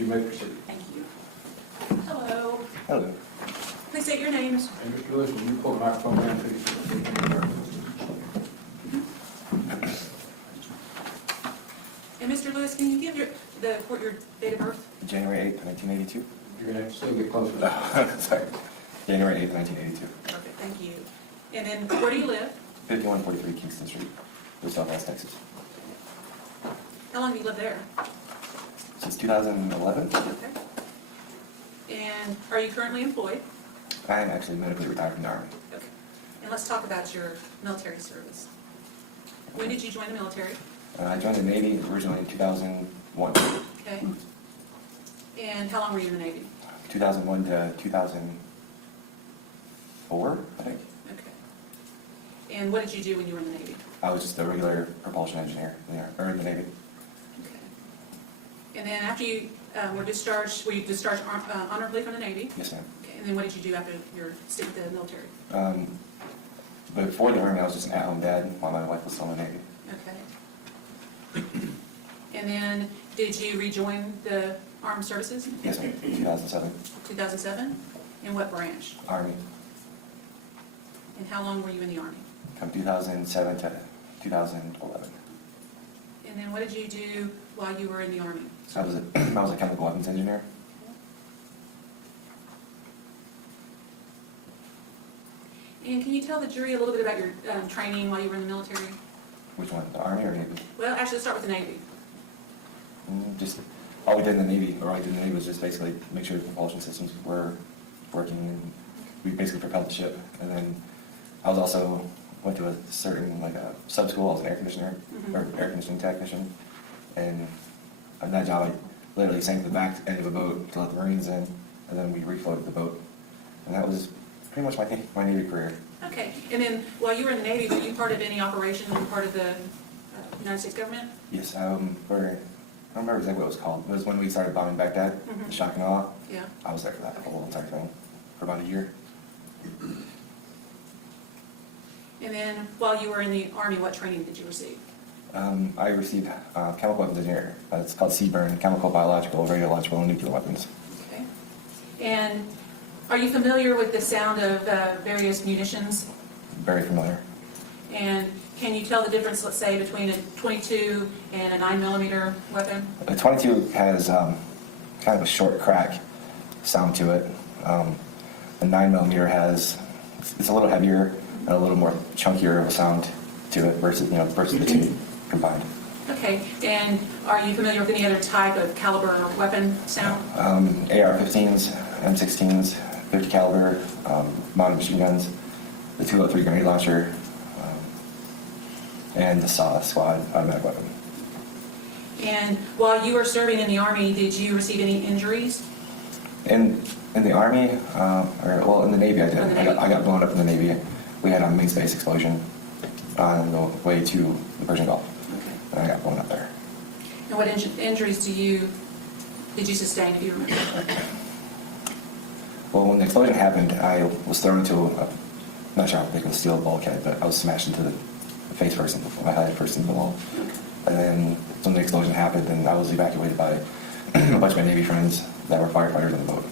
you may proceed. Thank you. Hello. Hello. Please state your names. And Mr. Lewis, will you pull the microphone down, please? And Mr. Lewis, can you give your date of birth? January 8th, 1982. You're going to have to still get closer to that. Sorry. January 8th, 1982. Perfect, thank you. And then where do you live? 5143 Kingston Street, Southwest Texas. How long have you lived there? Since 2011, Okay. And are you currently employed? I am actually medically retired from the Army. Okay. And let's talk about your military service. When did you join the military? I joined the Navy originally in 2001. Okay. And how long were you in the Navy? 2001 to 2004, I think. Okay. And what did you do when you were in the Navy? I was just a regular propulsion engineer in the Navy. Okay. And then after you were you discharged honorably from the Navy? Yes, ma'am. Okay. And then what did you do after your stint with the military? Before the Army, I was just an at-home dad while my wife was still in the Navy. Okay. And then did you rejoin the Armed Services? Yes, ma'am. 2007. 2007? In what branch? Army. And how long were you in the Army? From 2007 to 2011. And then what did you do while you were in the Army? I was a chemical weapons engineer. And can you tell the jury a little bit about your training while you were in the military? Which one, the Army or Navy? Well, actually, let's start with the Navy. Just all we did in the Navy, was just basically make sure the propulsion systems were working, and we basically propelled the ship. And then I was also went to a certain a sub school. I was an air conditioner or air conditioning technician, and on that job I literally sank the back end of a boat to let the Marines in, and then we refloated the boat, and that was pretty much my Navy career. Okay. And then while you were in the Navy, were you part of any operation, part of the United States government? Yes, I don't remember exactly what it was called. It was when we started bombing Baghdad, the shock and awe. Yeah. I was there for that whole entire thing for about a year. And then while you were in the Army, what training did you receive? I received chemical weapons engineer. It's called CBRN, chemical, biological, radiological, and nuclear weapons. Okay. And are you familiar with the sound of various munitions? Very familiar. And can you tell the difference, let's say, between a .22 and a 9mm weapon? The .22 has kind of a short crack sound to it. The 9mm it's a little heavier and a little more chunkier of a sound to it versus the two combined. Okay. And are you familiar with any other type of caliber or weapon sound? AR-15s, M16s, 50 caliber, mounted machine guns, the 203 grenade launcher, and the SAW squad automatic weapon. And while you were serving in the Army, did you receive any injuries? In the Army, in the Navy I did. I got blown up in the Navy. We had a main space explosion on the way to the Persian Gulf. Okay. And I got blown up there. And what injuries did you sustain, if you remember? Well, when the explosion happened, I was thrown into not sure how big of a steel bulkhead, but I was smashed into the face first, my head first into the wall. And then when the explosion happened, then I was evacuated by a bunch of my Navy friends that were firefighters on the boat.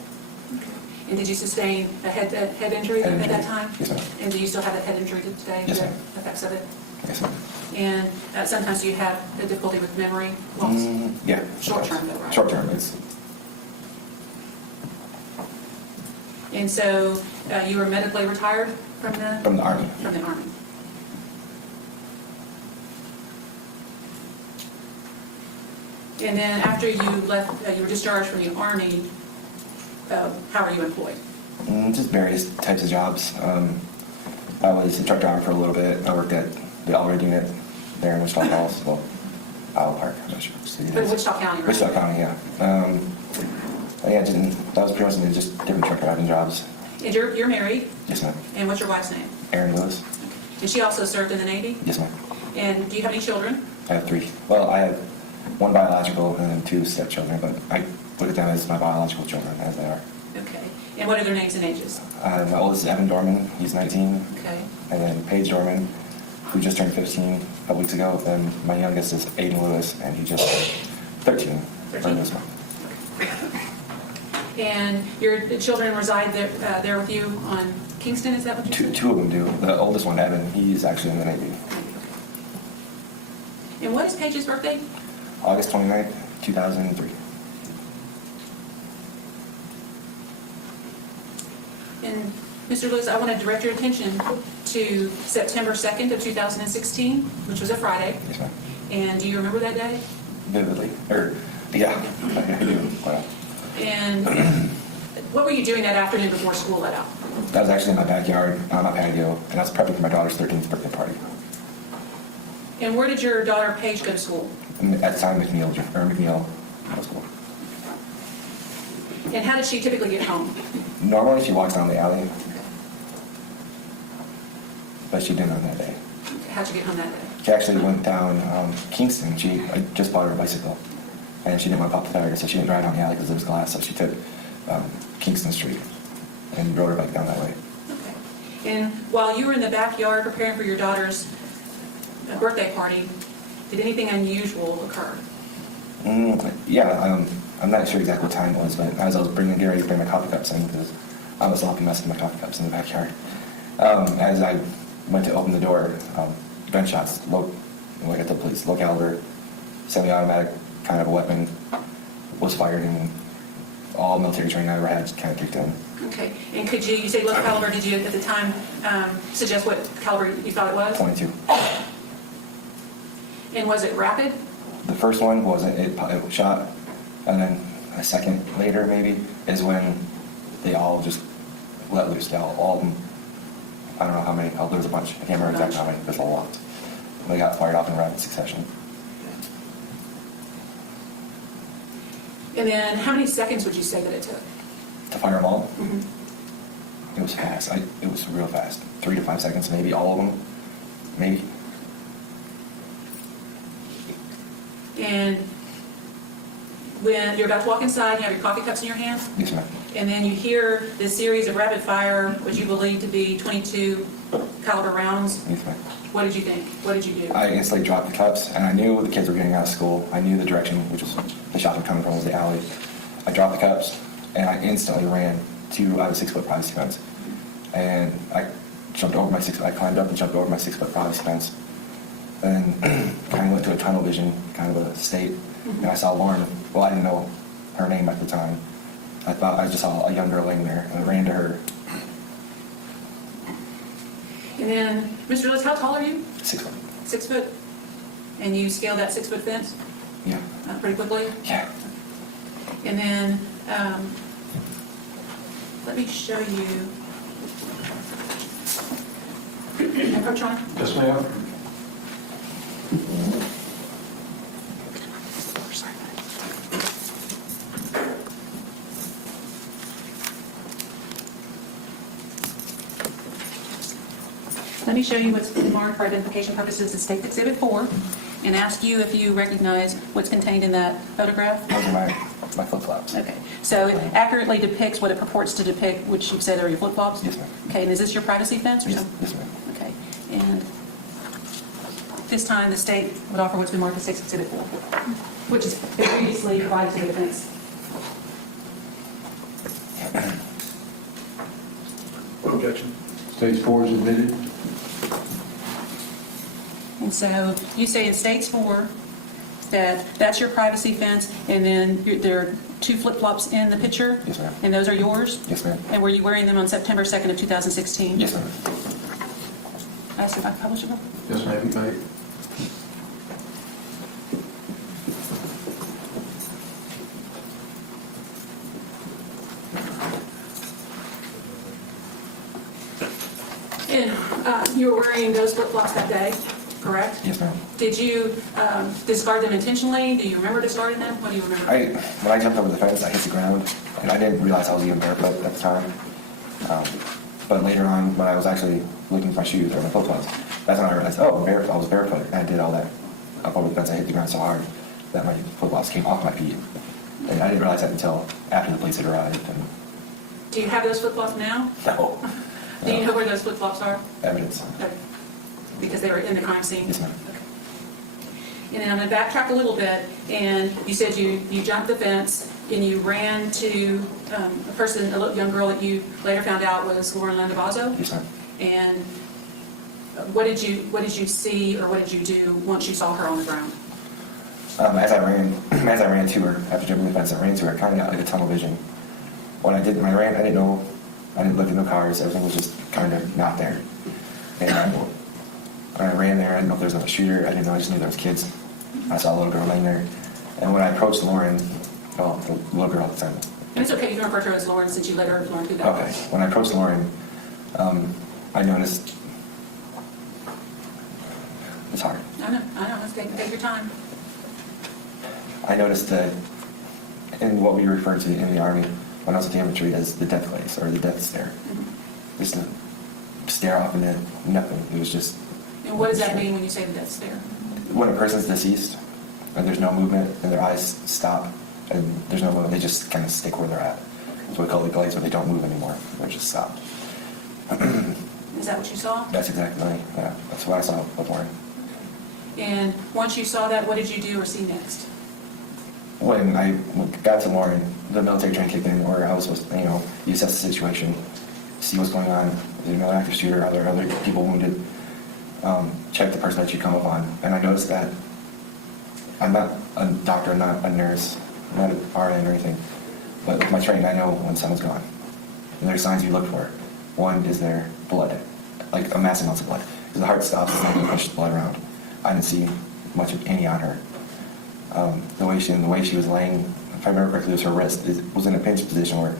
And did you sustain a head injury at that time? Yes, ma'am. And do you still have that head injury today? Yes, ma'am. The effects of it? Yes, ma'am. And sometimes you have a difficulty with memory loss? Yeah. Short term, though, right? Short term. And so you were medically retired from the Army. From the Army. And then after you left, you were discharged from the Army. How are you employed? Just various types of jobs. I was a truck driver for a little bit. I worked at the All-Red unit there in Wichita Falls. Well, Isle Park, I'm not sure which city it But is. Wichita County, right? Wichita County, yeah. That was pretty much just different truck driving jobs. And you're married? Yes, ma'am. And what's your wife's name? Aaron Lewis. And she also served in the Navy? Yes, ma'am. And do you have any children? I have 3. Well, I have 1 biological and then 2 stepchildren, but I put it down as my biological children as they are. Okay. And what are their names and ages? My oldest is Evan Dorman. He's 19. Okay. And then Paige Dorman, who just turned 15 a couple weeks ago. Then my youngest is Aiden Lewis, and he just turned 13 earlier this month. And your children reside there with you on Kingston, is that what you said? Two of them do. The oldest one, Evan, he's actually in the Navy. And what is Paige's birthday? August 29th, 2003. And Mr. Lewis, I want to direct your attention to September 2nd of 2016, which was a Friday. Yes, ma'am. And do you remember that day? Vividly. Yeah, I do. Wow. And what were you doing that afternoon before school let out? That was actually in my backyard, on my patio, and I was prepping for my daughter's 13th birthday party. And where did your daughter Paige go to school? At the time, McNeil Middle School. And how did she typically get home? Normally, she walks down the alley, but she didn't on that day. How'd you get home that day? She actually went down Kingston. I just bought her a bicycle, and she didn't want to pop the tire, so she didn't drive down the alley because there was glass, so she took Kingston Street and rode her bike down that way. Okay. And while you were in the backyard preparing for your daughter's birthday party, did anything unusual occur? Yeah, I'm not sure exactly what time it was, but as I was getting ready to bring my coffee cups in, because I was sloppy messing with my coffee cups in the backyard, as I went to open the door, gunshots, like at the police, low caliber, semi-automatic kind of a weapon was fired, and all military training I ever had kind of kicked in. Okay. And could you say low caliber, did you at the time suggest what caliber you thought it was? 22. And was it rapid? The first one wasn't, it shot, and then a second later maybe is when they all just let loose. All of them, I don't know how many, there was a bunch, I can't remember exactly how many, there's a lot. They got fired off in rapid succession. And then how many seconds would you say that it took? To fire them all? Mm-hmm. It was fast. It was real fast. 3 to 5 seconds, maybe, all of them, maybe. And when you're about to walk inside, you have your coffee cups in your hand, Yes, ma'am. and then you hear this series of rapid fire, which you believe to be 22 caliber rounds. Yes, ma'am. What did you think? What did you do? I instantly dropped the cups, and I knew the kids were getting out of school. I knew the direction, which was the shots were coming from, was the alley. I dropped the cups, and I instantly ran to out of 6-foot privacy fence. And I climbed up and jumped over my 6-foot privacy fence. And kind of went to a tunnel vision kind of a state. And I saw Lauren. Well, I didn't know her name at the time. I just saw a young girl laying there, and I ran to her. And then, Mr. Lewis, how tall are you? 6 foot. 6 foot? And you scaled that 6-foot fence Yeah. pretty quickly? Yeah. And then, let me show you. Approach on. Yes, ma'am. Let me show you what's marked for identification purposes as State Exhibit 4 and ask you if you recognize what's contained in that photograph. Those are my flip-flops. Okay, so it accurately depicts what it purports to depict, which you said are your flip-flops? Yes, ma'am. Okay, and is this your privacy fence or Yes, something? yes, ma'am. Okay, and this time the state would offer what's been marked as State Exhibit 4, which is previously provided to the defense. Objection. Stage 4 is admitted. And so you say in States 4 that that's your privacy fence, and then there are 2 flip-flops in the picture? Yes, ma'am. And those are yours? Yes, ma'am. And were you wearing them on September 2nd of 2016? Yes, ma'am. I asked if I published it. Yes, ma'am, you may. And you were wearing those flip-flops that day, correct? Yes, ma'am. Did you discard them intentionally? Do you remember discarding them? What do you remember? When I jumped over the fence, I hit the ground, and I didn't realize I was even barefoot at the time. But later on, when I was actually looking for my shoes or my flip-flops, that's when I realized, oh, I was barefoot. And I did all that up over the fence. I hit the ground so hard that my flip-flops came off my feet. And I didn't realize that until after the police had arrived. And Do you have those flip-flops now? no. Do you know where those flip-flops are? Evidence. Okay. Because they were in the crime scene? Yes, ma'am. Okay. And then I'm going to backtrack a little bit, and you said you jumped the fence and you ran to a person, a young girl that you later found out was Lauren Landavazo. Yes, ma'am. And what did you see, or what did you do once you saw her on the ground? As I ran to her, after jumping the fence, I ran to her, kind of got like a tunnel vision. When I ran, I didn't look at no cars, everything was just kind of not there. And when I ran there, I didn't know if there was another shooter, I just knew there was kids. I saw a little girl laying there. And when I approached Lauren, the little girl at the time. And it's okay, you can refer to her as Lauren since you later learned who that Okay, was. when I approached Lauren, I noticed, it's hard. I know, let's take your time. I noticed that in what we refer to in the Army, when I was at the infantry, as the death glaze, or the death stare. Mm-hmm. Just a stare off into nothing. It was just... And what does that mean when you say the death stare? When a person's deceased, and there's no movement, and their eyes stop, and there's no movement, they just kind of stick where they're at. That's what we call the glaze, where they don't move anymore. They're just stopped. Is that what you saw? That's exactly right. Yeah, that's what I saw with Lauren. And once you saw that, what did you do or see next? When I got to Lauren, the military train kicked in, where I was supposed to, you assess the situation, see what's going on. Is there another active shooter? Are there other people wounded? Check the person that you come up on. And I noticed that I'm not a doctor, I'm not a nurse, I'm not an RN or anything. But with my training, I know when someone's gone. And there's signs you look for. One is their blood, like a massive amount of blood. Because the heart stops, it's not going to push the blood around. I didn't see much of any on her. The way she was laying, if I remember correctly, it was her wrist. It was in a pinch position where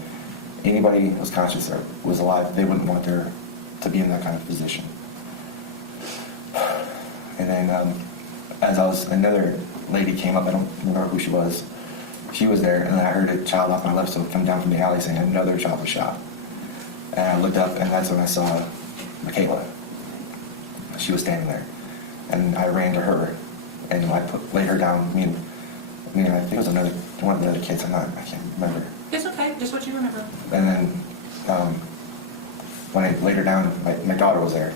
anybody who was conscious or was alive, they wouldn't want her to be in that kind of position. And then another lady came up, I don't remember who she was. She was there, and then I heard a child off my left side come down from the alley saying another child was shot. And I looked up, and that's when I saw Makayla. She was standing there. And I ran to her, and I laid her down. I think it was one of the other kids. I can't remember. It's okay, just what you remember. And then when I laid her down, my daughter was there.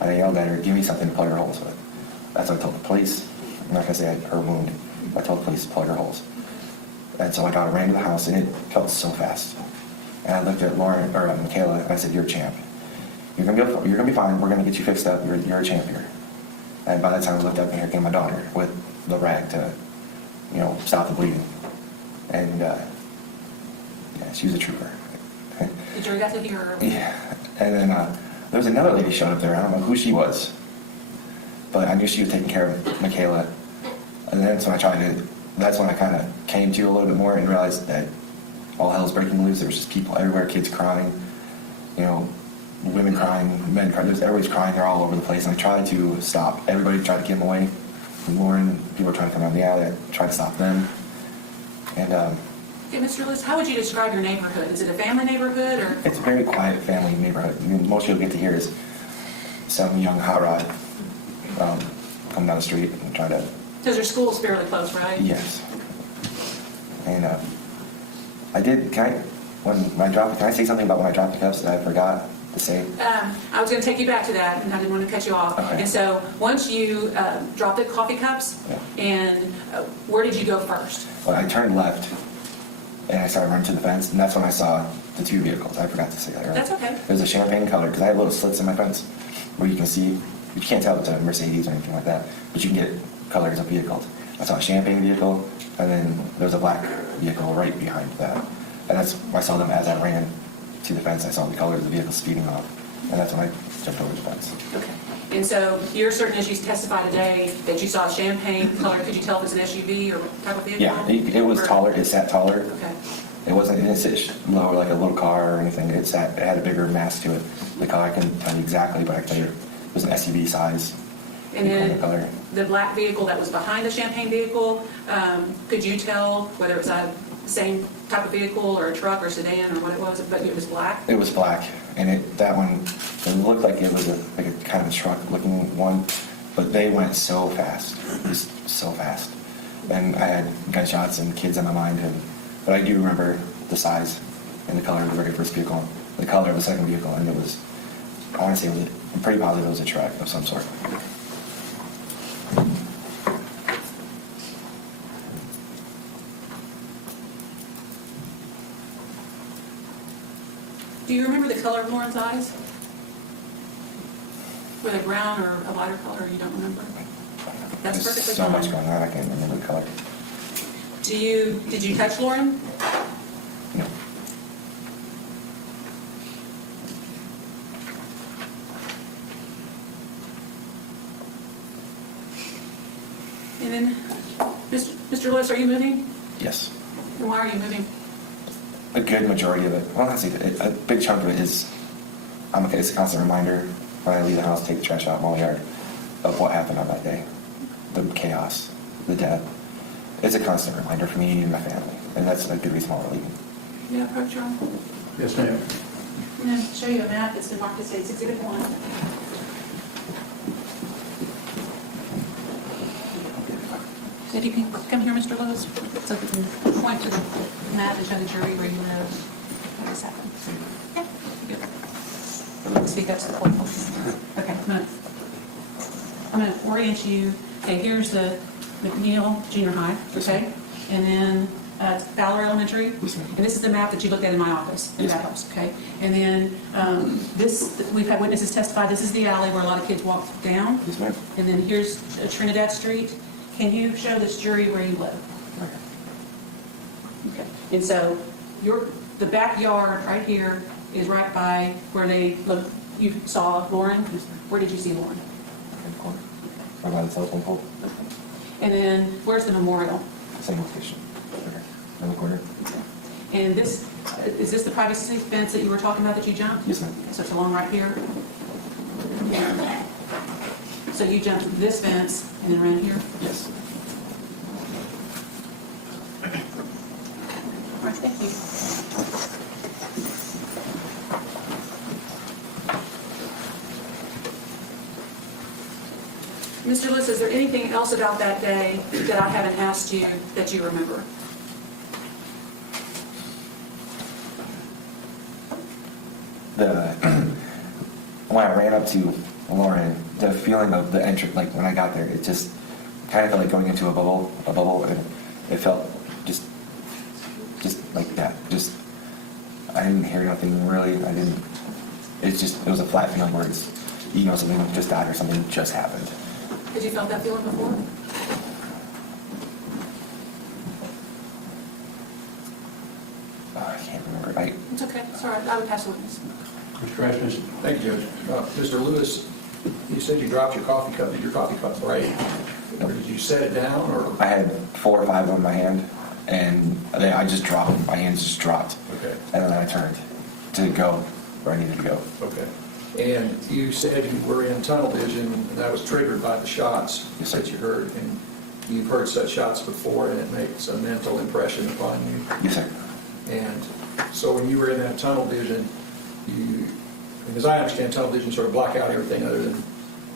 And I yelled at her, "Give me something to plug her holes with." That's what I told the police. I'm not going to say her wound. I told the police to plug her holes. And so my daughter ran to the house, and it felt so fast. And I looked at Lauren, or Makayla, and I said, "You're a champ. You're gonna be fine. We're gonna get you fixed up. You're a champ here." And by that time, I looked up, and here came my daughter with the rag to, stop the bleeding. And she was a trooper. The jury got to hear her. Yeah. And then there was another lady showed up there. I don't know who she was, but I knew she was taking care of Makayla. And then that's when I kind of came to a little bit more and realized that all hell's breaking loose. There was just people everywhere, kids crying, women crying, men crying. Everybody's crying. They're all over the place. And I tried to stop. Everybody tried to get them away from Lauren. People were trying to come down the alley. I tried to stop them. And Okay, Mr. Lewis, how would you describe your neighborhood? Is it a family neighborhood, or? it's a very quiet family neighborhood. Most you'll get to hear is some young hot rod come down the street and try to... Because your school's fairly close, right? Yes. And can I say something about when I dropped the cuffs that I forgot to say? I was going to take you back to that, and I didn't want to cut you off. Okay. And so once you dropped the coffee cups, Yeah. and where did you go first? Well, I turned left, and I started running to the fence, and that's when I saw the two vehicles. I forgot to say that earlier. That's okay. There's a champagne color, because I have little slits in my fence where you can see, you can't tell if it's a Mercedes or anything like that, but you can get colors of vehicles. I saw a champagne vehicle, and then there was a black vehicle right behind that. And I saw them as I ran to the fence. I saw the colors of the vehicle speeding off, and that's when I jumped over the fence. Okay. And so you're certain, as you testified today, that you saw a champagne color. Could you tell if it's an SUV or what type of vehicle? Yeah, it was taller. It sat taller. Okay. It didn't sit lower like a little car or anything. It had a bigger mass to it. The car, I couldn't tell you exactly, but I can tell you it was an SUV size. And then color. the black vehicle that was behind the champagne vehicle, could you tell whether it was the same type of vehicle or a truck or sedan or what it was, but it was black? It was black, and it looked like it was a kind of a truck-looking one, but they went so fast, just so fast. And I had gunshots and kids in my mind, but I do remember the size and the color of the very first vehicle, the color of the second vehicle, and honestly, I'm pretty positive it was a truck of some sort. Do you remember the color of Lauren's eyes? Were they brown or a lighter color? You don't remember? That's There's perfectly so fine. much going on, I can't remember the color. Did you touch Lauren? No. And then, Mr. Lewis, are you moving? Yes. And why are you moving? A good majority of it, well, not say a big chunk of it is, it's a constant reminder when I leave the house, take the trash out in my yard, of what happened on that day. The chaos, the death. It's a constant reminder for me and my family, and that's a good reason why we're leaving. You have approach, Ron? Yes, ma'am. I'm going to show you a map that's been marked as State's Exhibit 1. If you can come here, Mr. Lewis, so we can point to the map and show the jury where you live. What just happened? Yeah, good. Speak up to the point. Okay, I'm going to orient you. Okay, here's the McNeil Junior High, okay? And then Fowler Elementary. Yes, ma'am. And this is the map that you looked at in my office, in Yes, that ma'am. house, okay? And then we've had witnesses testify, this is the alley where a lot of kids walk down. Yes, ma'am. And then here's Trinidad Street. Can you show this jury where you live? Okay. And so the backyard right here is right by where you saw Lauren. Where did you see Lauren? In the corner. Right by the telephone pole. And then where's the memorial? Same location. Okay. In the corner. And is this the privacy fence that you were talking about that you jumped? Yes, ma'am. So it's along right here? So you jumped this fence and then around here? Yes. All right, thank you. Mr. Lewis, is there anything else about that day that I haven't asked you that you remember? When I ran up to Lauren, the feeling of the entrance, like when I got there, it just kind of felt like going into a bubble, and it felt just like that. Just, I didn't hear nothing really. It was a flat feeling where it's, something just died or something just happened. Had you felt that feeling before? I can't remember. It's okay, it's all right, I would pass the witness. Mr. Rasmussen? Thank you, Judge. Mr. Lewis, you said you dropped your coffee cup. Did your coffee cup break? Or did you set it down, or? I had 4 or 5 of them in my hand, and I just dropped them. My hands just dropped. Okay, And then I turned to go where I needed to go. okay. And you said you were in tunnel vision, and that was triggered by the shots Yes, sir. that you heard. And you've heard such shots before, and it makes a mental impression upon you. Yes, sir. And so when you were in that tunnel vision, because I understand tunnel vision sort of block out everything other than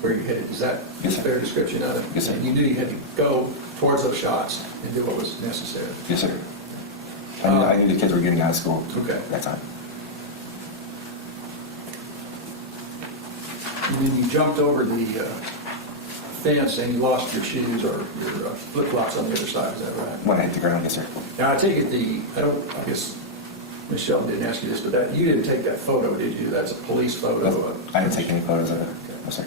where you're headed. Is that Yes, a sir. fair description of it? Yes, sir. And you knew you had to go towards those shots and do what was necessary. Yes, sir. I knew the kids were getting out of school Okay. at that time. And then you jumped over the fence and you lost your shoes or your flip-flops on the other side, is that right? When I hit the ground, yes, sir. Now, I take it I guess Ms. Sheldon didn't ask you this, but you didn't take that photo, did you? That's a police photo. I didn't take any photos of it. Okay. No, sir.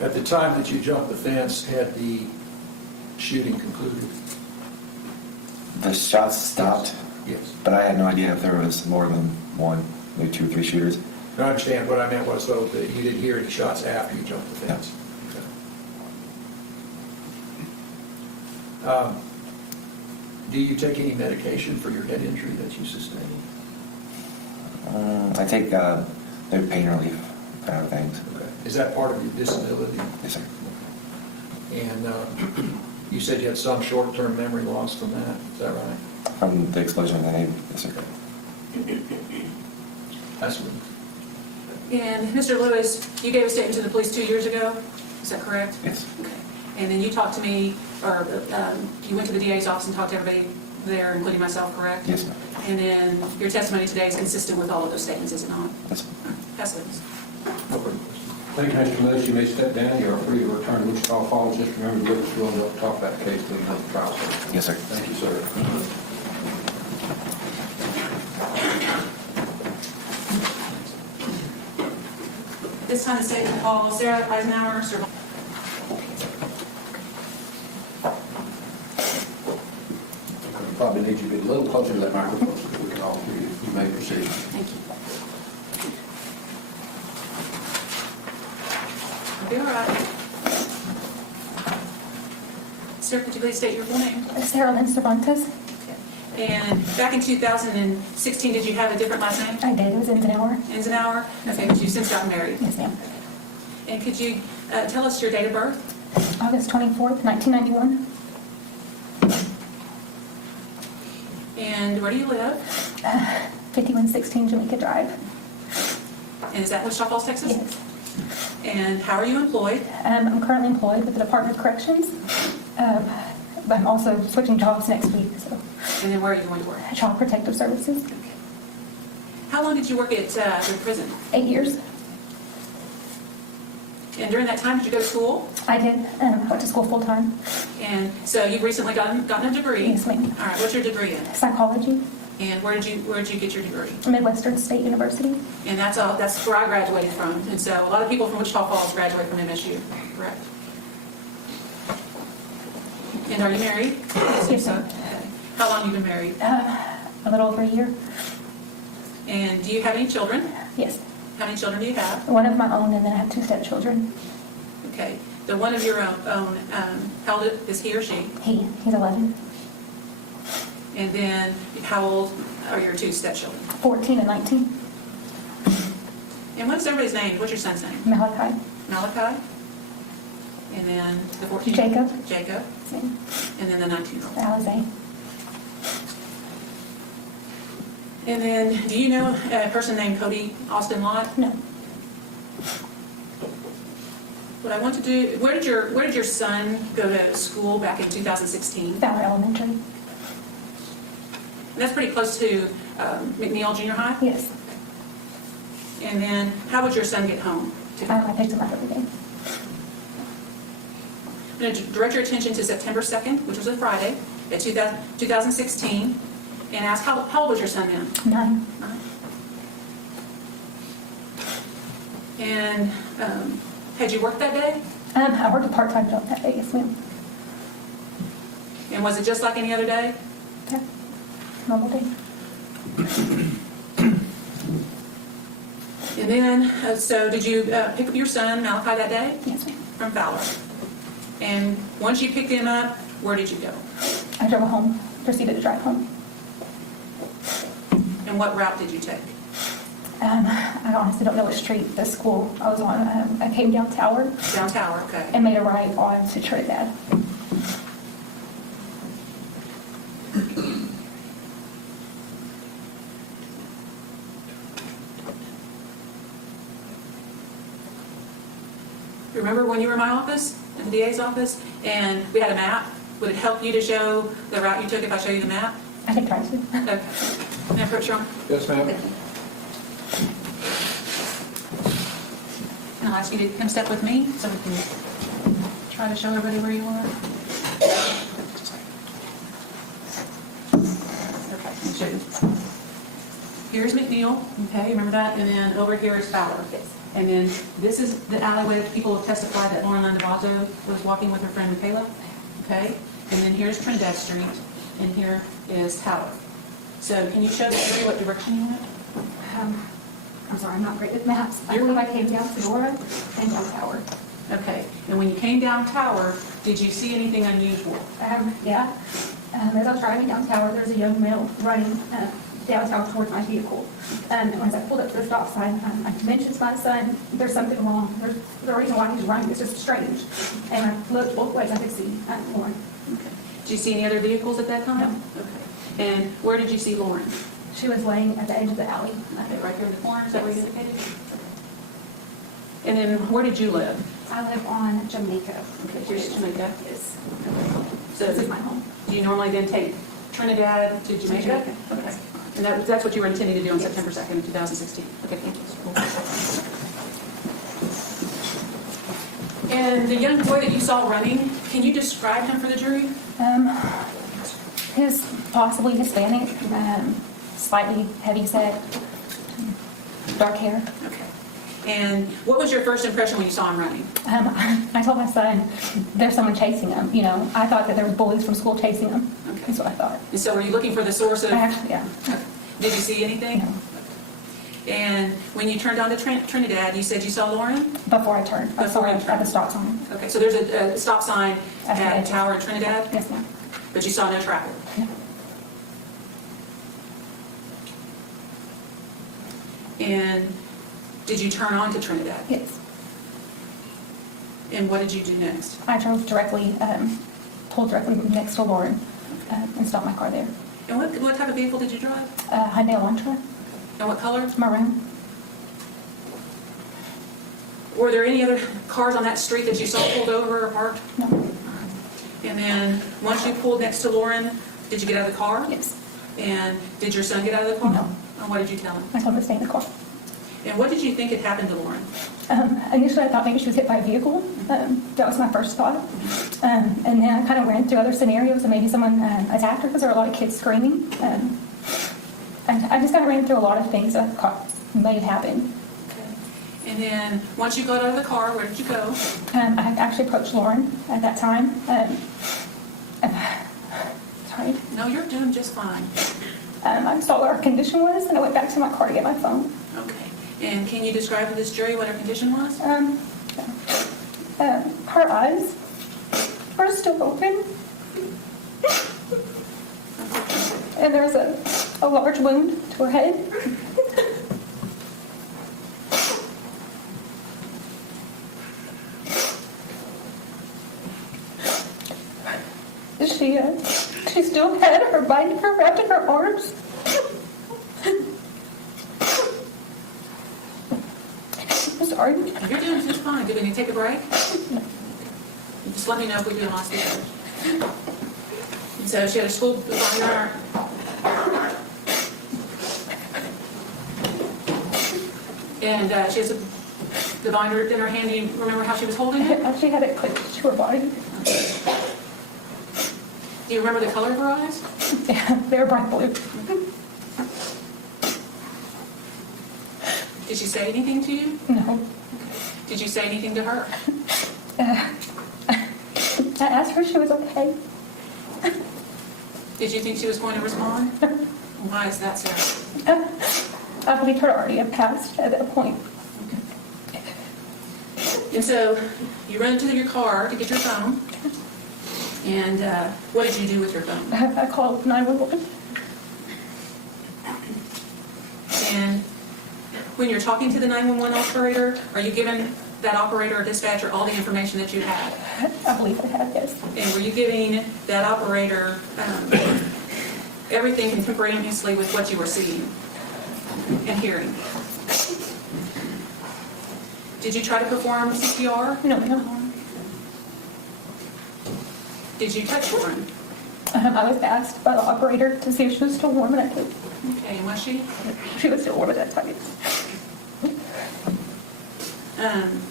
At the time that you jumped the fence, had the shooting concluded? The shots stopped, Yes. but I had no idea if there was more than one, maybe 2 or 3 shooters. I understand. What I meant was, though, that you didn't hear any shots after you jumped the fence. Okay. Do you take any medication for your head injury that you sustained? I take their pain relief kind of things. Okay. Is that part of your disability? Yes, sir. And you said you had some short-term memory loss from that, is that right? From the explosion in the Navy, yes, sir. That's what. And Mr. Lewis, you gave a statement to the police 2 years ago, is that correct? Yes. Okay. And then you talked to me, or you went to the DA's office and talked to everybody there, including myself, correct? Yes, ma'am. And then your testimony today is consistent with all of those statements, is it not? That's Pass the witness. No further questions. Thank you, Mr. Lewis. You may step down. You are free to return to Wichita Falls. Just remember the witness will not talk about the case till the trial. Sir. Yes, sir. Thank you, sir. This time the state will call Sarah Eisenhower, survivor. We probably need you to get a little closer to that microphone so that we can all hear you. You may proceed. Thank you. I'll be all right. Sir, could you please state your full name? Sarah Lynn Cervantes. And back in 2016, did you have a different last name? I did. It was Eisenhower. Eisenhower? Okay, but you've since gotten married. Yes, ma'am. And could you tell us your date of birth? August 24th, 1991. And where do you live? 5116 Jamaica Drive. And is that Wichita Falls, Texas? Yes. And how are you employed? I'm currently employed with the Department of Corrections. But I'm also switching jobs next week, so And then where are you going to work? Child Protective Services. How long did you work at the prison? 8 years. And during that time, did you go to school? I did. I went to school full time. And so you've recently gotten a degree? Yes, ma'am. All right, what's your degree in? Psychology. And where did you get your degree? Midwestern State University. And that's where I graduated from. And so a lot of people from Wichita Falls graduate from MSU, correct? And are you married? Yes, ma'am. Okay. How long have you been married? A little over a year. And do you have any children? Yes. How many children do you have? One of my own, and then I have 2 stepchildren. Okay. The one of your own, how old is he or she? He's 11, And then how old are your 2 stepchildren? 14, and 19. And what's everybody's name? What's your son's name? Malachi. Malachi? And then the 14? Jacob. Jacob. Same. And then the 19-year-old. Alize. And then, do you know a person named Kody Lott? No. What I want to do, where did your son go to school back in 2016? Fowler Elementary. And that's pretty close to McNeil Junior High? Yes. And then, how would your son get home? I picked him up every day. I'm going to direct your attention to September 2nd, which was a Friday, at 2016, and ask, how old was your son then? 9. And had you worked that day? I worked a part-time job that day, yes, ma'am. And was it just like any other day? Yeah. Normal day. And then, so did you pick up your son, Malachi, that day? Yes, ma'am. From Fowler. And once you picked him up, where did you go? I drove home, proceeded to drive home. And what route did you take? I honestly don't know what street the school I was on. I came down Tower Down Tower, okay. and made a right on to Trinidad. Remember when you were in my office, in the DA's office, and we had a map? Would it help you to show the route you took if I show you the map? I can try to. Okay. Can I approach you on? Yes, ma'am. And I'll ask you to come step with me so we can try to show everybody where you are. Okay, let me show you. Here's McNeil, okay, remember that? And then over here is Fowler. Yes. And then this is the alleyway that people have testified that Lauren Landavazo was walking with her friend Makayla, okay? And then here's Trinidad Street, and here is Tower. So can you show the jury what direction you went? I'm sorry, I'm not great with maps. I believe I came down Fedora and down Tower. Okay, and when you came down Tower, did you see anything unusual? Yeah. As I was driving down Tower, there's a young male running down Tower towards my vehicle. And once I pulled up to the stop sign, I mentioned to my son, there's something wrong. There's the reason why he's running is just strange. And I looked both ways, I could see Lauren. Okay. Did you see any other vehicles at that time? No. Okay. And where did you see Lauren? She was laying at the edge of the alley. Okay, right here in the corner, is that where you indicated? And then where did you live? I live on Jamaica. Okay, here's Jamaica. Yes. So This is my home. do you normally then take Trinidad to Jamaica? Jamaica. Okay. And that's what you were intending to do on September 2nd, 2016? Okay, thank you. And the young boy that you saw running, can you describe him for the jury? He's possibly Hispanic, slightly heavy set, dark hair. Okay. And what was your first impression when you saw him running? I told my son, there's someone chasing him. You know, I thought that there were bullies from school chasing him. Okay. That's what I thought. And so were you looking for the source of... Actually, yeah. Did you see anything? No. And when you turned onto Trinidad, you said you saw Lauren? Before I turned, I saw Before you him at the stop sign. Okay, so there's a stop sign At the at edge. Tower in Trinidad, Yes, ma'am. but you saw no traffic? No. And did you turn on to Trinidad? Yes. And what did you do next? I drove directly, pulled directly next to Lauren and stopped my car there. And what type of vehicle did you drive? Hyundai Elantra, And what color? maroon. Were there any other cars on that street that you saw pulled over or parked? No. And then, once you pulled next to Lauren, did you get out of the car? Yes. And did your son get out of the car? No. And what did you tell him? I told him to stay in the car. And what did you think had happened to Lauren? Initially, I thought maybe she was hit by a vehicle. That was my first thought. And then I kind of ran through other scenarios and maybe someone attacked her because there were a lot of kids screaming. And I just kind of ran through a lot of things that I thought may have happened. And then, once you got out of the car, where did you go? I actually approached Lauren at that time. Sorry. No, you're doing just fine. I saw what her condition was, and I went back to my car to get my phone. Okay. And can you describe to this jury what her condition was? Her eyes were still open, and there was a large wound to her head. She still had her binder wrapped in her arms. I'm sorry. You're doing just fine. Do we need to take a break? Just let me know if we do lost it. So she had a school binder. And she has the binder in her hand. Do you remember how she was holding it? She had it clipped to her body. Do you remember the color of her eyes? Yeah, they were bright blue. Did she say anything to you? No. Did you say anything to her? I asked her if she was okay. Did you think she was going to respond? Why is that, Sarah? I believe her already had passed at that point. And so you run to your car to get your phone. And what did you do with your phone? I called 911. And when you're talking to the 911 operator, are you giving that operator or dispatcher all the information that you had? I believe I had, yes. And were you giving that operator everything contemporaneously with what you were seeing and hearing? Did you try to perform CPR? No. Did you touch Lauren? I was asked by the operator to see if she was still warm, and I did. Okay, and was she? She was still warm at that time.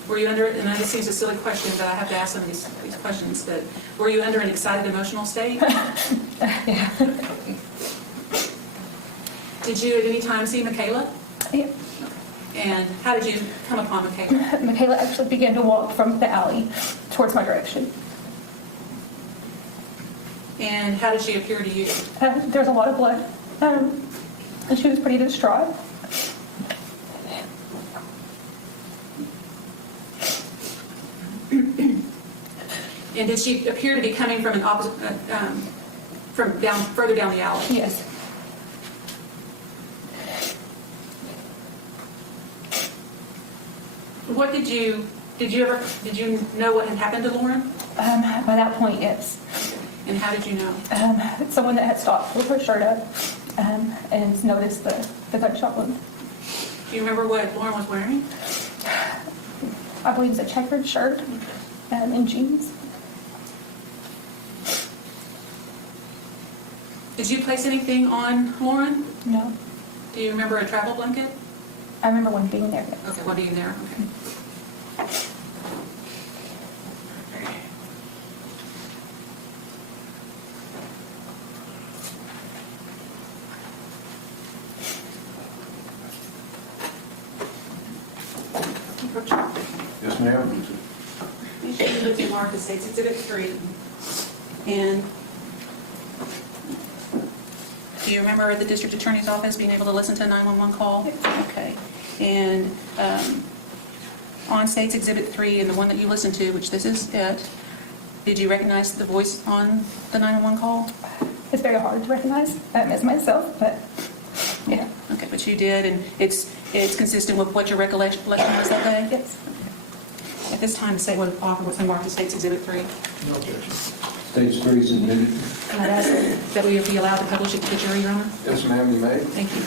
Were you under, and this seems a silly question, but I have to ask some of these questions, but were you under an excited emotional state? Yeah. Did you at any time see Makayla? Yeah. And how did you come upon Makayla? Makayla actually began to walk from the alley towards my direction. And how did she appear to you? There was a lot of blood, and she was pretty distraught. And did she appear to be coming from an opposite, from further down the alley? Yes. What did you know what had happened to Lauren? By that point, yes. And how did you know? Someone that had stopped with her shirt up and noticed the gunshot wound. Do you remember what Lauren was wearing? I believe it was a checkered shirt and jeans. Did you place anything on Lauren? No. Do you remember a travel blanket? I remember one being there. Okay, what are you there? Okay. Yes, ma'am. You should have looked at Mark Estates Exhibit 3. And do you remember the district attorney's office being able to listen to a 911 call? Okay. And on States Exhibit 3 and the one that you listened to, which this is it, did you recognize the voice on the 911 call? It's very hard to recognize as myself, but yeah. Okay, but you did, and it's consistent with what your recollection was that day? Yes. At this time, the state would offer what's in Mark Estates Exhibit 3. No objection. Stage 3 is admitted. And I'd ask that we be allowed to publish it to the jury, Your Honor. Yes, ma'am, you may. Thank you.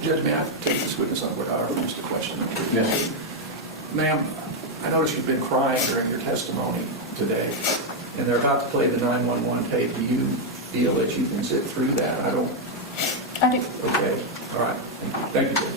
Judge, may I take this witness on board for just a question? Yes. Ma'am, I noticed you've been crying during your testimony today, and they're about to play the 911 tape. Do you feel that you can sit through that? I don't. I do. Okay, all right. Thank you, Judge.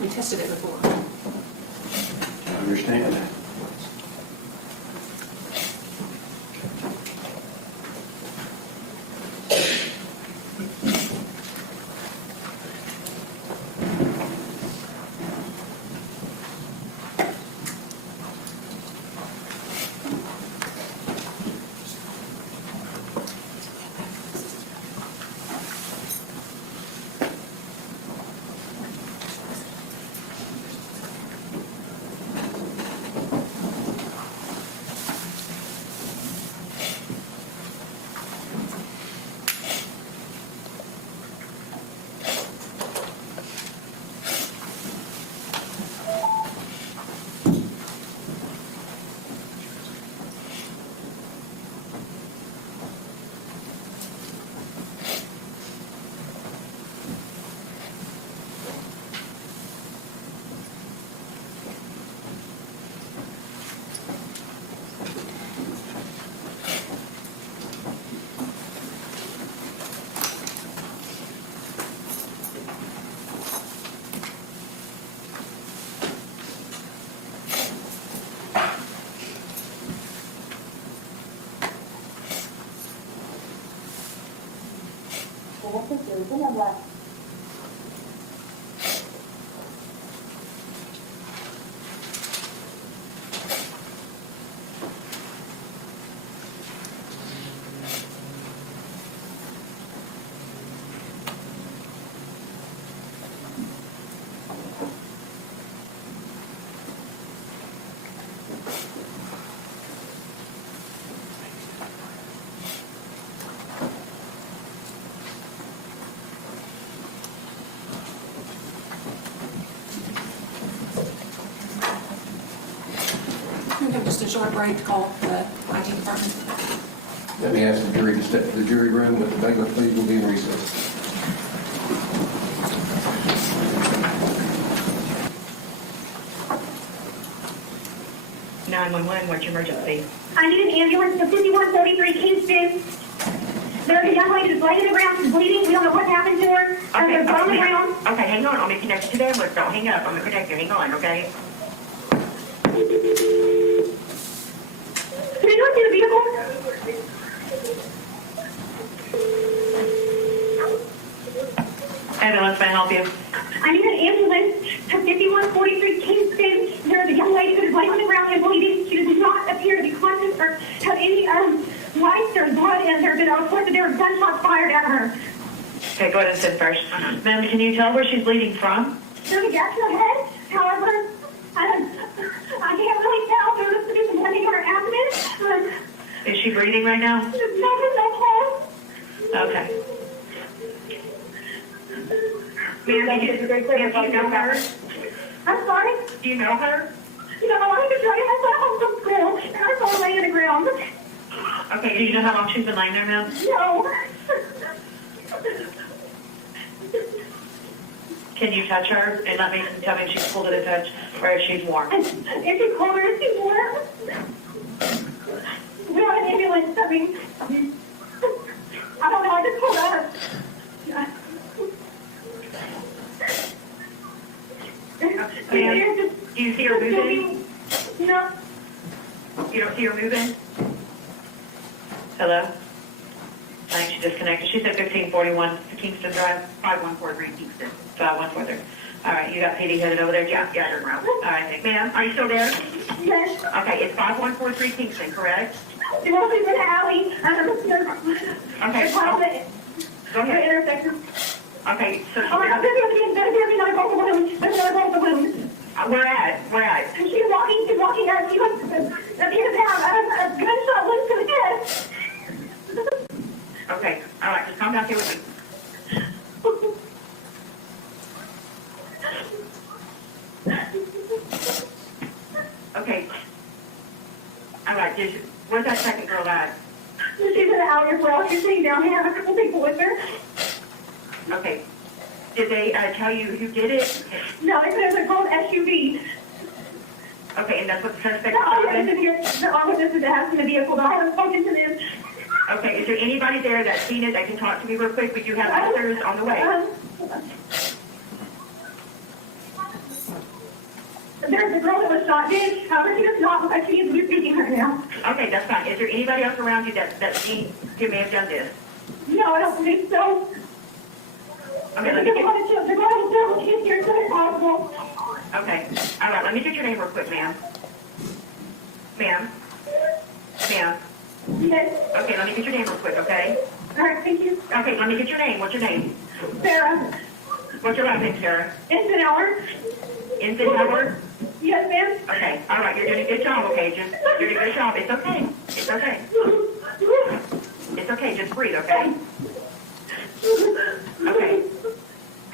We tested it before. I understand that. just a short break to call the IT department. Let me ask the jury to step to the jury room, but the bailiff, please, will be in recess. 911, what's your emergency? I need an ambulance to 5143 Kingston. There's a young lady that's laying on the ground, she's bleeding, we don't know what happened to her. There's blood on the ground. Okay, hang on, I'll be connected to the ambulance. Don't hang up, I'm gonna connect you, hang on, okay? Can I go to the vehicle? Ambulance, may I help you? I need an ambulance to 5143 Kingston. There's a young lady that is laying on the ground and bleeding. She does not appear to be conscious or have any lights or blood in her, but I was told that there were gunshots fired at her. Okay, go ahead and sit first. Ma'am, can you tell where she's bleeding from? There's a gash in her head, however, I can't really tell. There looks to be some bleeding on her abdomen. Is she breathing right now? There's no pulse. Okay. Ma'am, do you know her? I'm sorry? Do you know her? You know, I can tell you I went home from school and I saw her laying on the ground. Okay, do you know how long she's been laying there, ma'am? No. Can you touch her and tell me if she's cold to the touch or if she's warm? Is she cold or is she warm? We want an ambulance. I mean, I don't know. I just pulled up. Ma'am, do you see her moving? No. You don't see her moving? Hello? I think she disconnected. She said 1541 Kingston Drive. 5143 Kingston. 5143. All right, you got PD headed over there? Yeah, turn around. All right, ma'am, are you still there? Yes. Okay, it's 5143 Kingston, correct? She won't be in the alley. Okay. Go The ahead. intersection. Okay, so Oh my God, there's another bolt of wounds. There's another bolt of wounds. where at? Where at? She's walking out. She was at the end of town. A gunshot went to the head. Okay, all right, just come down here with me. Okay. All right, where's that second girl at? She's in the alley as well. She's sitting down here. I have a couple people with her. Okay. Did they tell you who did it? No, there's a gold SUV. Okay, and that's what the suspect The eyewitness is? is here. The eyewitness is in the vehicle, but I haven't spoken to them. Okay, is there anybody there that's seen it that can talk to me real quick? We do have officers on the way. There's a girl that was shot dead. However, she does not look like she is speaking right now. Okay, that's fine. Is there anybody else around you that seen who may have done this? No, I don't think so. Okay, The let me girl get, is still here as soon as possible. okay. All right, let me get your name real quick, ma'am. Ma'am? Ma'am? Yes. Okay, let me get your name real quick, okay? All right, thank you. Okay, let me get your name. What's your name? Sarah. What's your last name, Sarah? It's an hour. Infant Howard? Yes, ma'am. Okay, all right, you're doing a good job, okay? You're doing a good job. It's okay. It's okay. It's okay, just breathe, okay? Okay.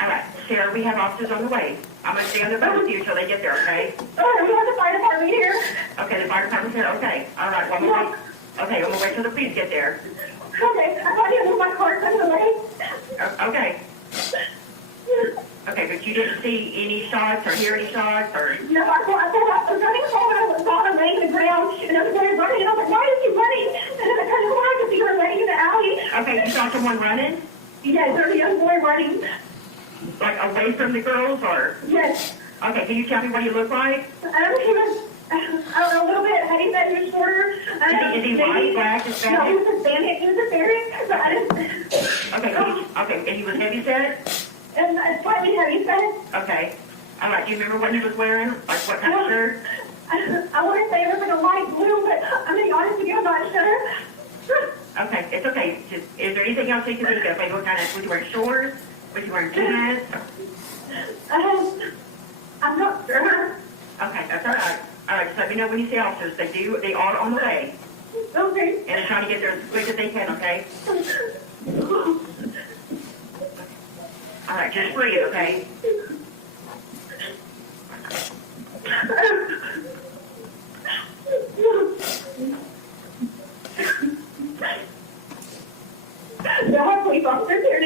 All right, Sarah, we have officers on the way. I'm going to stay on the phone with you until they get there, okay? All right, we have the fire department here. Okay, the fire department's here, okay. All right, well, we'll wait. Okay, we'll wait till the police get there. Okay, I thought you moved my car out of the way. Okay. Okay, but you didn't see any shots or hear any shots or... No, I was running home and I saw her laying on the ground and I was running and I was like, why is she running? And then I turned around I could see her laying in the alley. Okay, you saw someone running? Yes, there's a young boy running. Like away from the girls or... Yes. Okay, can you tell me what he looked like? He was, I don't know, a little bit heavy set, he was shorter. Is he white, black, Hispanic? No, he was Hispanic, he was Hispanic, but I didn't... Okay, and he was heavy set? And slightly heavy set. Okay. All right, do you remember what he was wearing? Like what kind of shirt? I want to say it was like a light blue, but I'm going to be honest with you, I'm not sure. Okay, it's okay. Is there anything else you can think of? Like what kind of, was he wearing shorts? Was he wearing pants? I'm not sure. Okay, that's all right. All right, just let me know when you see officers. They are on the way. Okay. And they're trying to get there as quick as they can, okay? All right, just breathe, okay?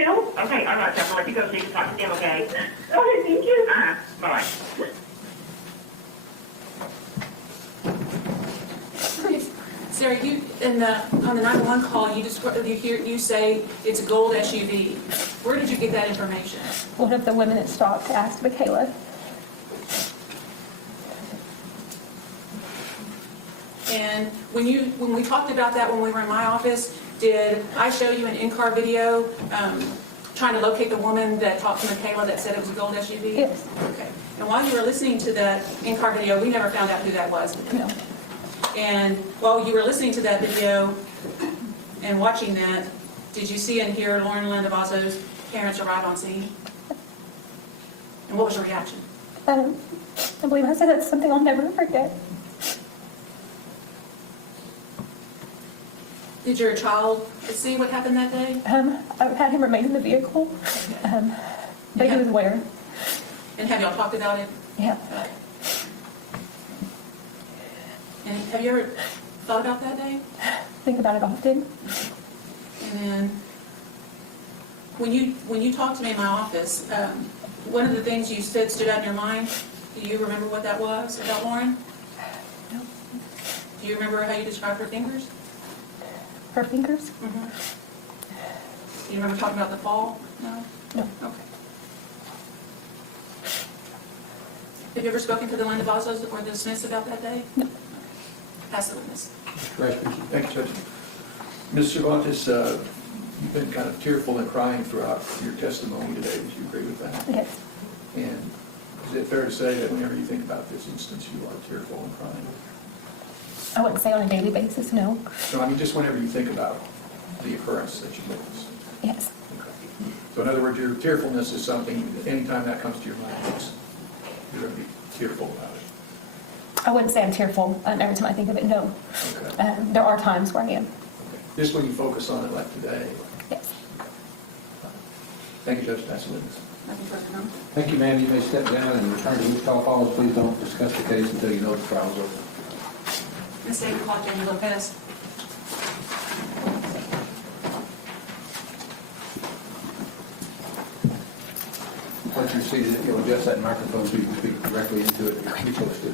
too. Okay, all right, so I'll let you go so you can talk to them, okay? Okay, thank you. Bye-bye. Sarah, you, on the 911 call, you say it's a gold SUV. Where did you get that information? One of the women that stopped asked Makayla. And when we talked about that when we were in my office, did I show you an in-car video trying to locate the woman that talked to Makayla that said it was a gold SUV? Yes. Okay. And while you were listening to that in-car video, we never found out who that was. No. And while you were listening to that video and watching that, did you see and hear Lauren Landavazo's parents arrive on scene? And what was your reaction? I believe I said that's something I'll never forget. Did your child see what happened that day? I had him remain in the vehicle, but he was aware. And have y'all talked about it? Yeah. And have you ever thought about that day? Think about it often. And then when you talked to me in my office, one of the things you said stood out in your mind. Do you remember what that was about Lauren? No. Do you remember how you described her fingers? Her fingers? Mm-hmm. Do you remember talking about the fall? No? No. Okay. Have you ever spoken to the Landavazos or the Smiths about that day? No. Pass the witness. Mr. Ashby? Thank you, Judge. Ms. Cervantes, you've been kind of tearful and crying throughout your testimony today. Would you agree with that? Yes. And is it fair to say that whenever you think about this instance, you are tearful and crying? I wouldn't say on a daily basis, no. No, I mean, just whenever you think about the occurrence that you witnessed. Yes. Okay. So in other words, your tearfulness is something, anytime that comes to your mind, you're going to be tearful about it. I wouldn't say I'm tearful every time I think of it, no. Okay. There are times where I am. Okay. Just when you focus on it like today. Yes. Thank you, Judge. Pass the witness. Nothing further, no? Thank you, ma'am. You may step down and return to Wichita Falls. Please don't discuss the case until you know the trial's over. Ms. David Clark, Jamie Lopez. Once you're seated, you'll adjust that microphone so you can speak directly into it. You're supposed to.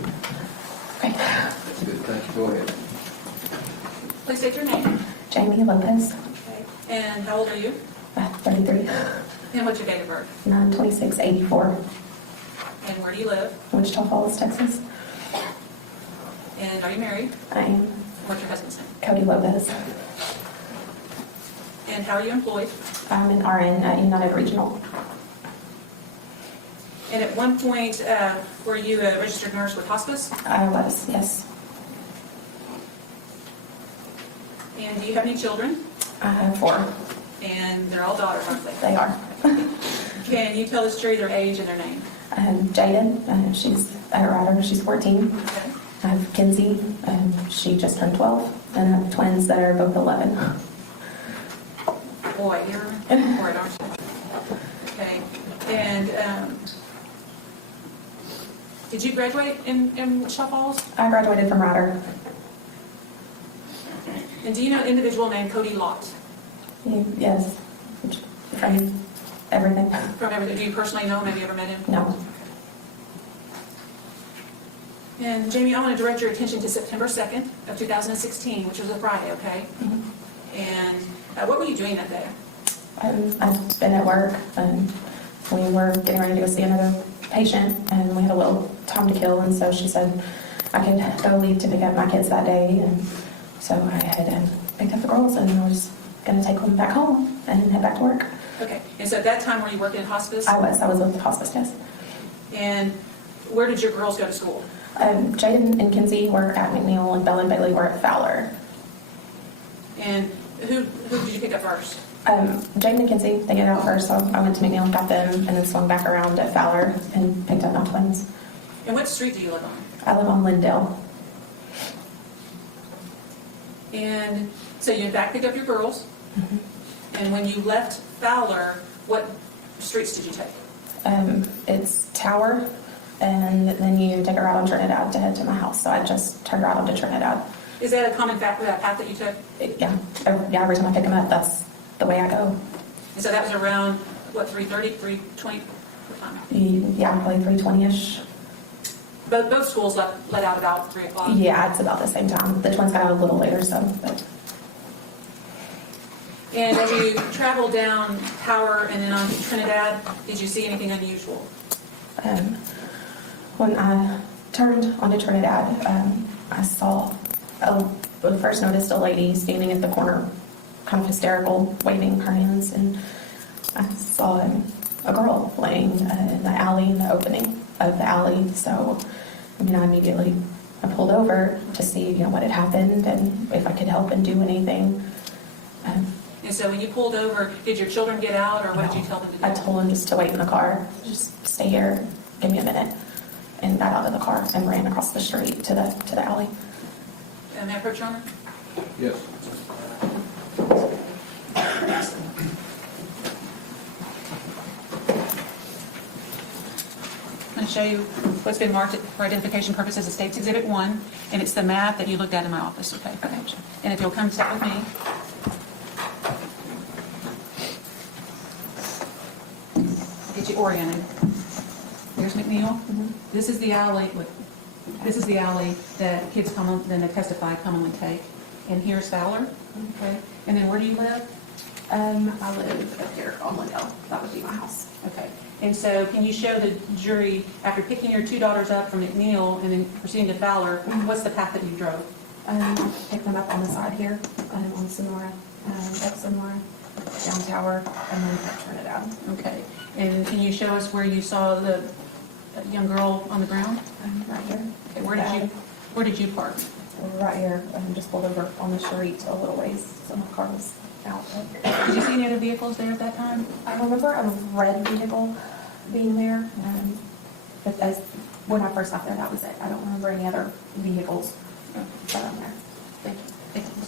Great. That's good. Thank you. Go ahead. Please state your name. Jamie Lopez, Okay. And how old are you? 33, And what's your date of birth? 9/26/84, And where do you live? Wichita Falls, Texas. And are you married? I am What's your husband's name? Kody Lott. And how are you employed? I'm an RN at United Regional. And at one point, were you a registered nurse with hospice? I was, yes. And do you have any children? I have 4. And they're all daughters, aren't they? They are. Can you tell this jury their age and their name? Jaden, she's a rider, she's 14. Okay. I have Kinsey, she just turned 12. And I have twins that are both 11. Boy, you're bored, aren't you? Okay. And did you graduate in Wichita Falls? I graduated from Rider. And do you know an individual named Kody Lott? Yes. From everything. From everything. Do you personally know him? Have you ever met him? No. And Jamie, I want to direct your attention to September 2nd of 2016, which was a Friday, okay? Mm-hmm. And what were you doing that day? I've been at work, and we were getting ready to go see another patient, and we had a little time to kill, and so she said I could go leave to pick up my kids that day, and so I had picked up the girls, and I was going to take them back home and head back to work. Okay. And so at that time, were you working in hospice? I was with the hospice desk. And where did your girls go to school? Jaden and Kinsey were at McNeil, and Bella and Bailey were at Fowler. And who did you pick up first? Jaden and Kinsey, they get out first, so I went to McNeil, got them, and then swung back around at Fowler and picked up my twins. And what street do you live on? I live on Lindale. And so you in fact picked up your girls. Mm-hmm. And when you left Fowler, what streets did you take? It's Tower, and then you take a route on Trinidad to head to my house. So I just turned right onto Trinidad. Is that a common path that you took? Yeah, every time I pick them up, that's the way I go. And so that was around, what, 3:30, 3:20? What time? Yeah, probably 3:20ish. Both schools let out about 3 o'clock? Yeah, it's about the same time. The twins got out a little later, so. But And as you traveled down Tower and then on to Trinidad, did you see anything unusual? when I turned onto Trinidad, I saw, first noticed a lady standing at the corner, kind of hysterical, waving her hands, and I saw a girl laying in the alley, in the opening of the alley. So, I mean, I pulled over to see, what had happened and if I could help and do anything. And so when you pulled over, did your children get out, or what did you tell them to do? I told them just to wait in the car, just stay here, give me a minute, and got out of the car and ran across the street to the alley. May I approach, Your Honor? Yes. I'm going to show you what's been marked for identification purposes as State's Exhibit 1, and it's the map that you looked at in my office, okay? And if you'll come sit with me. I'll get you oriented. Here's McNeil. This is the alley. This is the alley that kids then they testify commonly take. And here's Fowler. Okay. And then where do you live? I live up here on Liddell. That would be my house. Okay. And so can you show the jury, after picking your two daughters up from McNeil and then proceeding to Fowler, what's the path that you drove? Pick them up on the side here, on Sonora, up Sonora, down Tower, and then up Trinidad. Okay. And can you show us where you saw the young girl on the ground? Right here. Okay. Where did you park? Right here, just pulled over on the street a little ways, so my car was out. Did you see any other vehicles there at that time? I remember a red vehicle being there, but when I first got there, that was it. I don't remember any other vehicles that are there. Thank you. Thank you.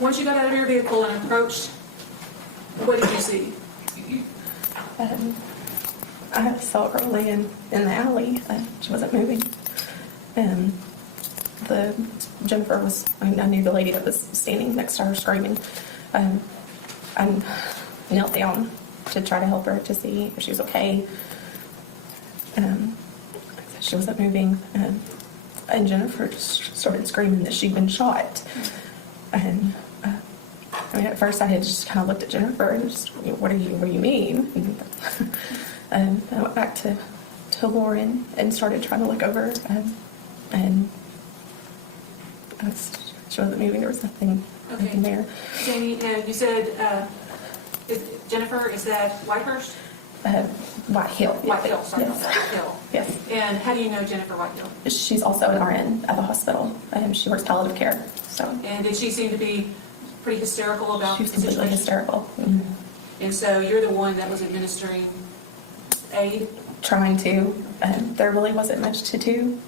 Once you got out of your vehicle and approached, what did you see? I saw her laying in the alley. She wasn't moving. Jennifer was, I knew the lady that was standing next to her screaming. I knelt down to try to help her to see if she was okay. She wasn't moving. And Jennifer just started screaming that she'd been shot. And at first I had just kind of looked at Jennifer and just, what do you mean? And I went back to Lauren and started trying to look over, and she wasn't moving. There was nothing there. Jamie, you said, Jennifer, is that Whitehurst? White Hill. White Hill, sorry, Yes. White Hill. Yes. And how do you know Jennifer Whitehill? She's also an RN at the hospital. She works palliative care. So And did she seem to be pretty hysterical about she was the completely situation? hysterical. And so you're the one that was administering aid? Trying to. There really wasn't much to do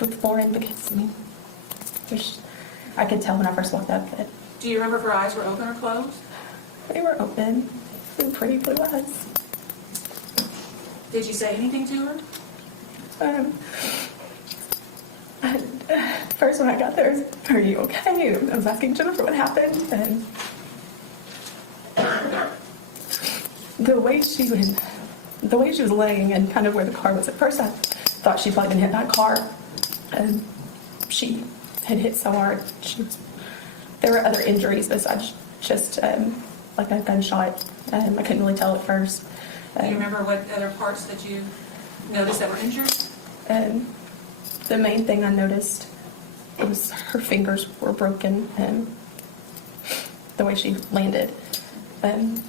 with Lauren because, I could tell when I first walked up that Do you remember if her eyes were open or closed? they were open and pretty blue eyes. Did you say anything to her? First when I got there, I was, are you okay? I was asking Jennifer what happened, and the way she was laying and kind of where the car was at first, I thought she'd probably been hit by a car, and she had hit so hard. There were other injuries besides just like a gunshot. I couldn't really tell at first. Do you remember what other parts that you noticed that were injured? The main thing I noticed was her fingers were broken and the way she landed. I don't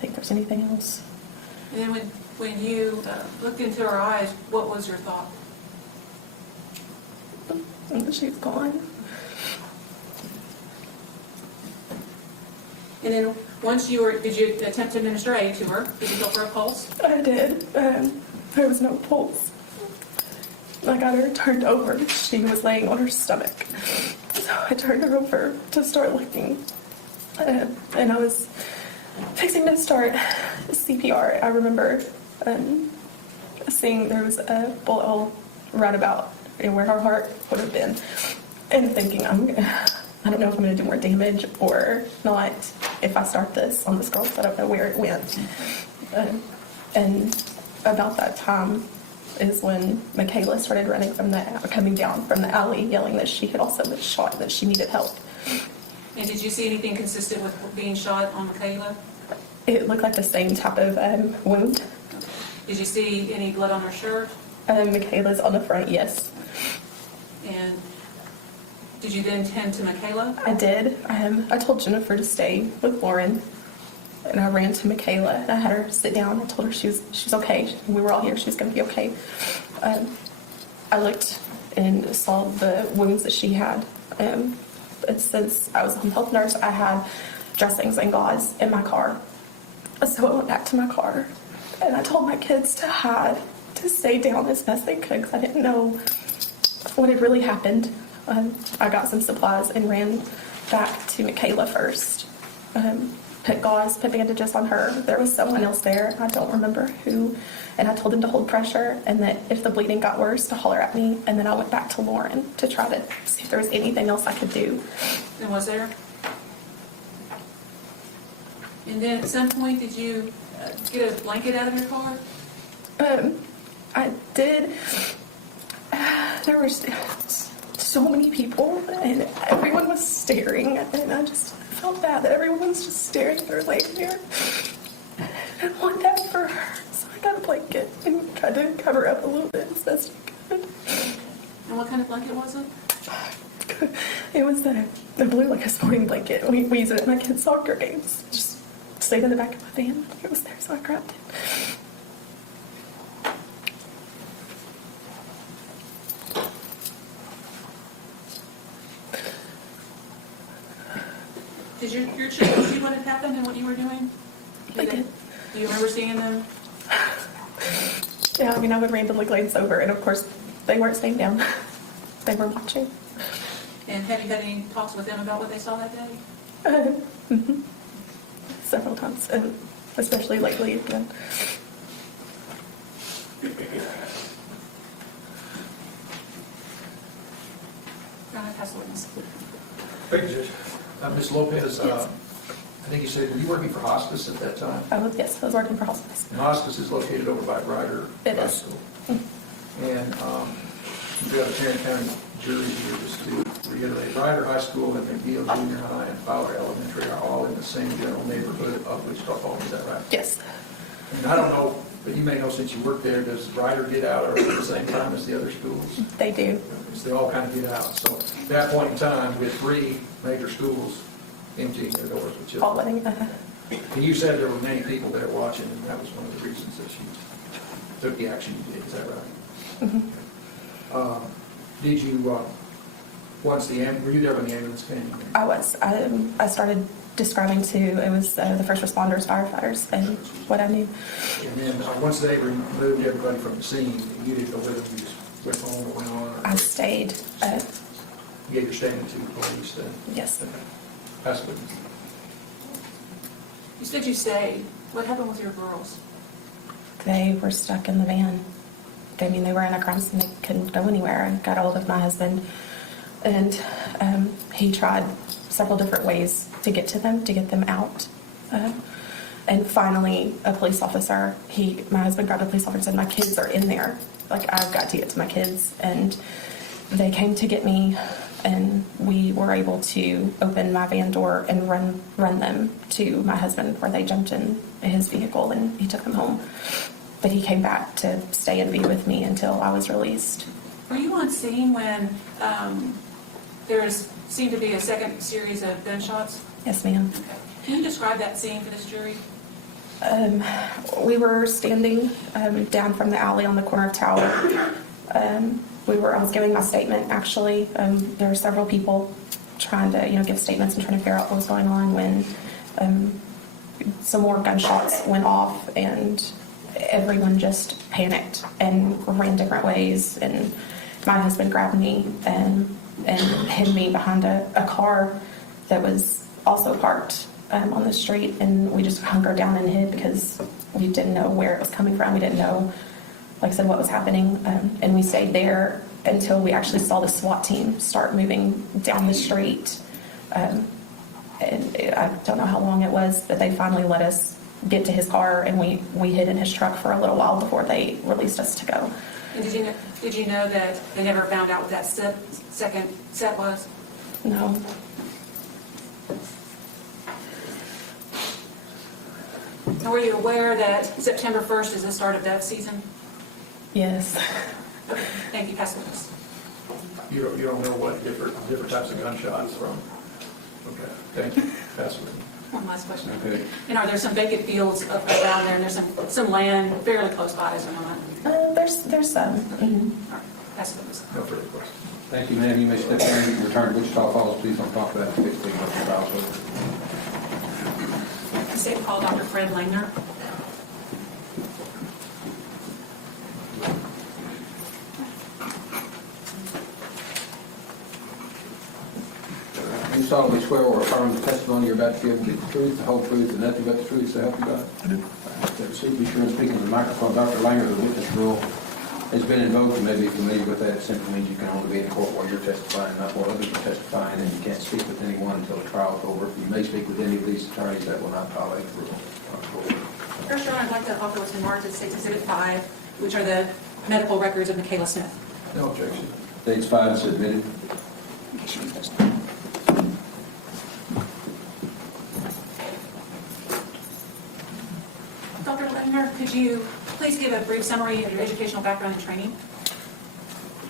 think there's anything else. And then when you looked into her eyes, what was your thought? She's gone. And then once did you attempt to administer aid to her? Did you feel for a pulse? I did. There was no pulse. I got her turned over. She was laying on her stomach. So I turned her over to start looking. And I was fixing to start CPR. I remember seeing there was a bullet hole right about where her heart would have been, and thinking, I don't know if I'm going to do more damage or not if I start this on this girl, so I don't know where it went. And about that time is when Makayla started coming down from the alley, yelling that she had also been shot, that she needed help. And did you see anything consistent with being shot on Makayla? It looked like the same type of wound. Did you see any blood on her shirt? Makayla's on the front, yes. And did you then tend to Makayla? I did. I told Jennifer to stay with Lauren, and I ran to Makayla, and I had her sit down. I told her she's okay. We were all here. She was going to be okay. I looked and saw the wounds that she had. Since I was a home health nurse, I had dressings and gauze in my car. So I went back to my car, and I told my kids to hide, to stay down as best they could, because I didn't know what had really happened. I got some supplies and ran back to Makayla first. Put gauze, put bandages on her. There was someone else there, I don't remember who, and I told them to hold pressure, and that if the bleeding got worse, to holler at me. And then I went back to Lauren to try to see if there was anything else I could do. And was there? And then at some point, did you get a blanket out of your car? I did. There were so many people, and everyone was staring, and I just felt bad that everyone was just staring at her laying there. And one day for her, so I got a blanket and tried to cover up a little bit as best I could. And what kind of blanket was it? It was the blue, like a sporting blanket. We use it at my kids' soccer games. Just stayed in the back of my van. It was there, so I grabbed it. Did your children see what had happened and what you were doing? They did. Do you remember seeing them? Yeah, I mean, I would randomly glance over, and of course, they weren't staying down. They were watching. And have you had any talks with them about what they saw that day? Mhm. Several times, and especially lately again. Go ahead, pass the witness. Thank you, Judge. Ms. Lopez, I think you said, were you working for hospice at that time? Yes, I was working for hospice. And hospice is located over by Ryder It High is. School. And you got a Tarrant County jury here, just to reiterate. Ryder High School and McNeil Junior High and Fowler Elementary are all in the same general neighborhood of Wichita Falls, is that right? Yes. And I don't know, but you may know since you work there, does Ryder get out at the same time as the other schools? They do. Because they all kind of get out. So at that point in time, we had 3 major schools emptying their doors with All children. letting. And you said there were many people there watching, and that was one of the reasons that you took the action you did, is that right? Mhm. Did you, were you there when the ambulance came? I was. I started describing to, it was the first responders, firefighters, and what I knew. And then, once they removed everybody from the scene, you didn't go with them, you just went home or went on? Or I stayed. you gave your statement to the police then? Yes. That's what. You said you stayed. What happened with your girls? They were stuck in the van. I mean, they were in a crime scene. They couldn't go anywhere. I got a hold of my husband, and he tried several different ways to get to them, to get them out. And finally, a police officer, my husband grabbed a police officer and said, "My kids are in there. Like, I've got to get to my kids." And they came to get me, and we were able to open my van door and run them to my husband, where they jumped in his vehicle and he took them home. But he came back to stay and be with me until I was released. Were you on scene when seemed to be a second series of gunshots? Yes, ma'am. Okay. Can you describe that scene for this jury? We were standing down from the alley on the corner of Tower. I was giving my statement, actually. There were several people trying to, give statements and trying to figure out what was going on when some more gunshots went off, and everyone just panicked and ran different ways. And my husband grabbed me and hid me behind a car that was also parked on the street, and we just hunkered down and hid because we didn't know where it was coming from. We didn't know like I said, what was happening. And we stayed there until we actually saw the SWAT team start moving down the street. And I don't know how long it was, but they finally let us get to his car, and we hid in his truck for a little while before they released us to go. And did you know that they never found out what that second set was? No. And were you aware that September 1st is the start of dove season? Yes. Okay, thank you, Pastor Lewis. You don't know what different types of gunshots from? Okay, thank you. Pass it. One last question. Okay. And are there some vacant fields around there, and there's some land fairly close by, is there not? There's some. Mhm. All right, Pastor Lewis. No further questions. Thank you, ma'am. You may step down and return to Wichita Falls, please, on top of that 15 month trial. State call Dr. Fred Langner. You solemnly swear or affirm the testimony you're about to give the truth, the whole truth, and nothing but the truth, so help you God? I do. Be sure and speak into the microphone. Dr. Langer, the witness rule has been invoked. You may be familiar with that. It simply means you can only be in court while you're testifying, not while others are testifying, and you can't speak with anyone until the trial is over. You may speak with any of these attorneys that will not violate the rule. First, Your Honor, I'd like to offer what's been marked as State's Exhibit 5, which are the medical records of Makayla Smith. No objection. Dates 5 is submitted. In case you need those. Dr. Langner, could you please give a brief summary of your educational background and training?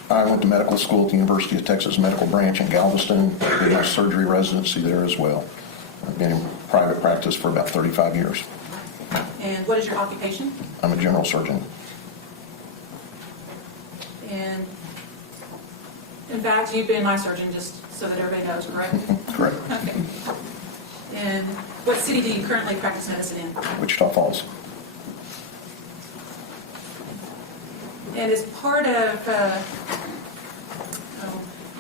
I went to medical school at the University of Texas Medical Branch in Galveston. Did my surgery residency there as well. I've been in private practice for about 35 years. And what is your occupation? I'm a general surgeon. And in fact, you've been my surgeon, just so that everybody knows, correct? Correct. Okay. And what city do you currently practice medicine in? Wichita Falls. And as part of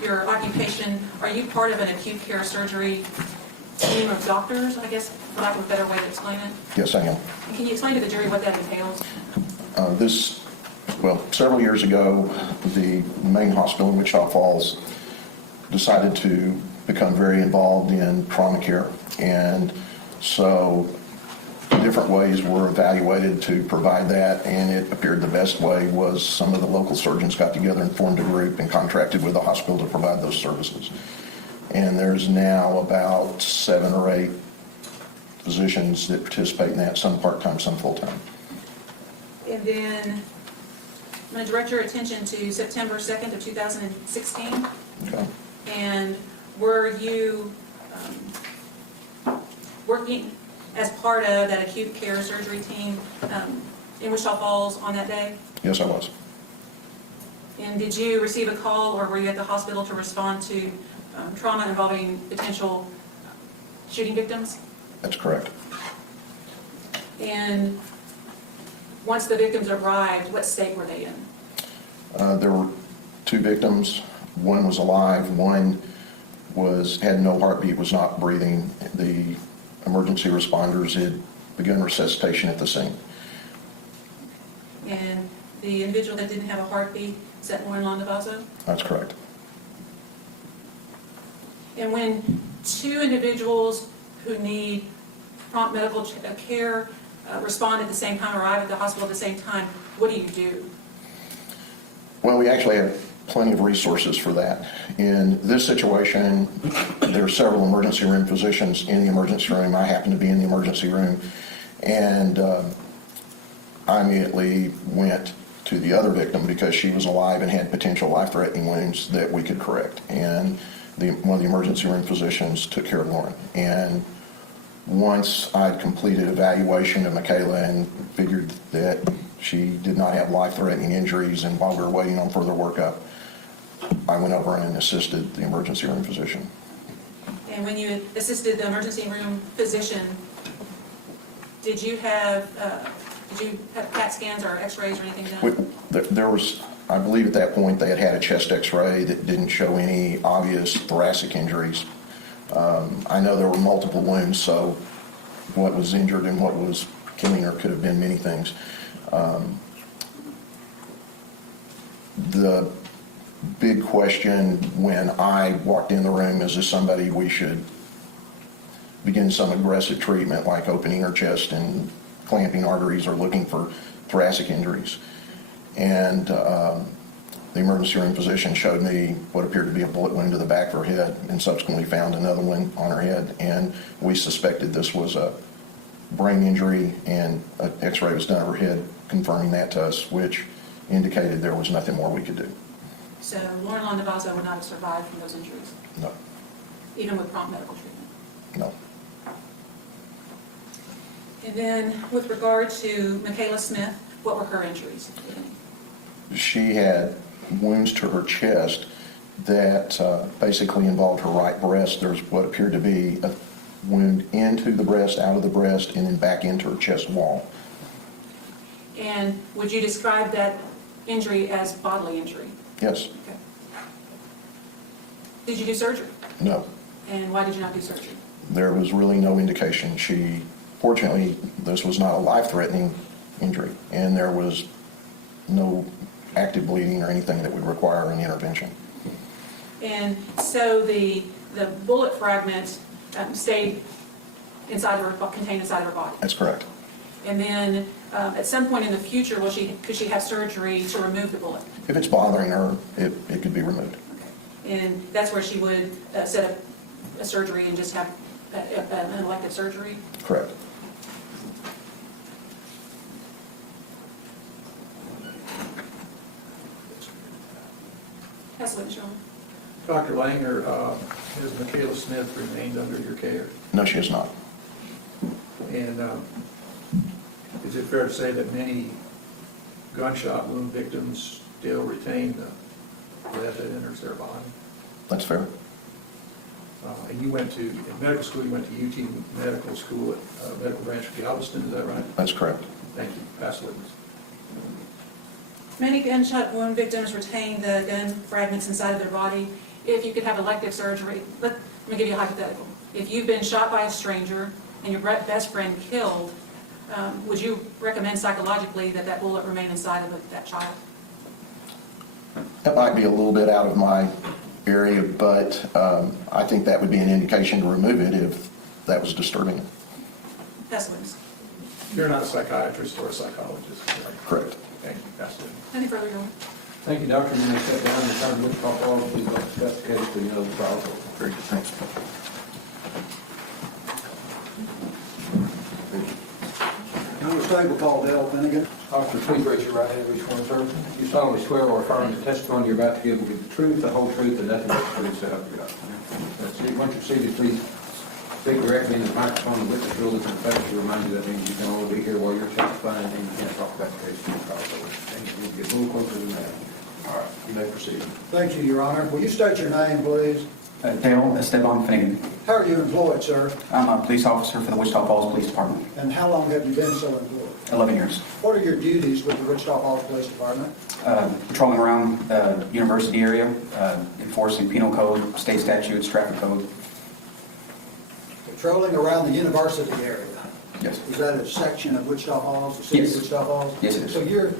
your occupation, are you part of an acute care surgery team of doctors, I guess, for lack of a better way to explain it? Yes, I am. And can you explain to the jury what that entails? Several years ago, the main hospital in Wichita Falls decided to become very involved in trauma care. And so different ways were evaluated to provide that, and it appeared the best way was some of the local surgeons got together and formed a group and contracted with the hospital to provide those services. And there's now about 7 or 8 physicians that participate in that, some part-time, some full-time. And then I'm going to direct your attention to September 2nd of 2016. Okay. And were you working as part of that acute care surgery team in Wichita Falls on that day? Yes, I was. And did you receive a call, or were you at the hospital to respond to trauma involving potential shooting victims? That's correct. And once the victims arrived, what state were they in? There were 2 victims. One was alive. One had no heartbeat, was not breathing. The emergency responders had begun resuscitation at the scene. And the individual that didn't have a heartbeat, is that one in Landavazo? That's correct. And when 2 individuals who need prompt medical care respond at the same time, arrive at the hospital at the same time, what do you do? Well, we actually have plenty of resources for that. In this situation, there are several emergency room physicians in the emergency room. I happen to be in the emergency room, and I immediately went to the other victim because she was alive and had potential life-threatening wounds that we could correct. And one of the emergency room physicians took care of Lauren. And once I'd completed evaluation of Makayla and figured that she did not have life-threatening injuries, and while we were waiting on further workup, I went over and assisted the emergency room physician. And when you assisted the emergency room physician, did you have CAT scans or x-rays or anything done? There was, I believe at that point, they had had a chest x-ray that didn't show any obvious thoracic injuries. I know there were multiple wounds, so what was injured and what was killing her could have been many things. The big question when I walked in the room, is this somebody we should begin some aggressive treatment like opening her chest and clamping arteries or looking for thoracic injuries? And the emergency room physician showed me what appeared to be a bullet wound to the back of her head and subsequently found another one on her head. And we suspected this was a brain injury, and an x-ray was done of her head confirming that to us, which indicated there was nothing more we could do. So Lauren Landavazo would not have survived from those injuries, No, even with prompt medical treatment. no. And then with regard to Makayla Smith, what were her injuries? if any? She had wounds to her chest that basically involved her right breast. There's what appeared to be a wound into the breast, out of the breast, and then back into her chest wall. And would you describe that injury as bodily injury? Yes. Okay. Did you do surgery? No. And why did you not do surgery? There was really no indication. Fortunately, this was not a life-threatening injury, and there was no active bleeding or anything that would require an intervention. And so the bullet fragment stayed inside of her, contained inside of her body. That's correct. And then at some point in the future, could she have surgery to remove the bullet? If it's bothering her, it could be removed. Okay. And that's where she would set up a surgery and just have an elective surgery? Correct. That's what it's showing. Dr. Langer, has Makayla Smith remained under your care? No, she is not. And is it fair to say that many gunshot wound victims still retain the lead that enters their body? That's fair. And you went to, in medical school, you went to UT Medical School at Medical Branch of Galveston, is that right? That's correct. Thank you. Pass the witness. Many gunshot wound victims retain the gun fragments inside of their body. If you could have elective surgery, let me give you a hypothetical. If you've been shot by a stranger and your best friend killed, would you recommend psychologically that that bullet remain inside of that child? That might be a little bit out of my area, but I think that would be an indication to remove it if that was disturbing. That's what it is. You're not a psychiatrist or a psychologist, correct? Correct. Thank you. Pass the witness. Any further, Your Honor? Thank you, Doctor. You may step down and return to Wichita Falls. Please don't discuss the case till you know the trial's over. Very good. Thanks. Number table called Dale Finnegan. Officer, please raise your right hand. Which one, sir? You solemnly swear or affirm the testimony you're about to give will be the truth, the whole truth, and nothing but the truth, so help you God. That's it. Once you're seated, please speak directly into the microphone. The witness rule is in effect to remind you that means you can only be here while you're testifying and you can't talk about the case till the trial's over. And you need to get a little closer than that. All right, you may proceed. Thank you, Your Honor. Will you state your name, please? Dale Esteban Finnegan. How are you employed, sir? I'm a police officer for the Wichita Falls Police Department. And how long have you been so employed? 11 years. What are your duties with the Wichita Falls Police Department? Patrolling around the university area, enforcing penal code, state statutes, traffic code. Patrolling around the university area. Yes. Is that a section of Wichita Falls, the city Yes. of Wichita Falls? Yes, it is. So you're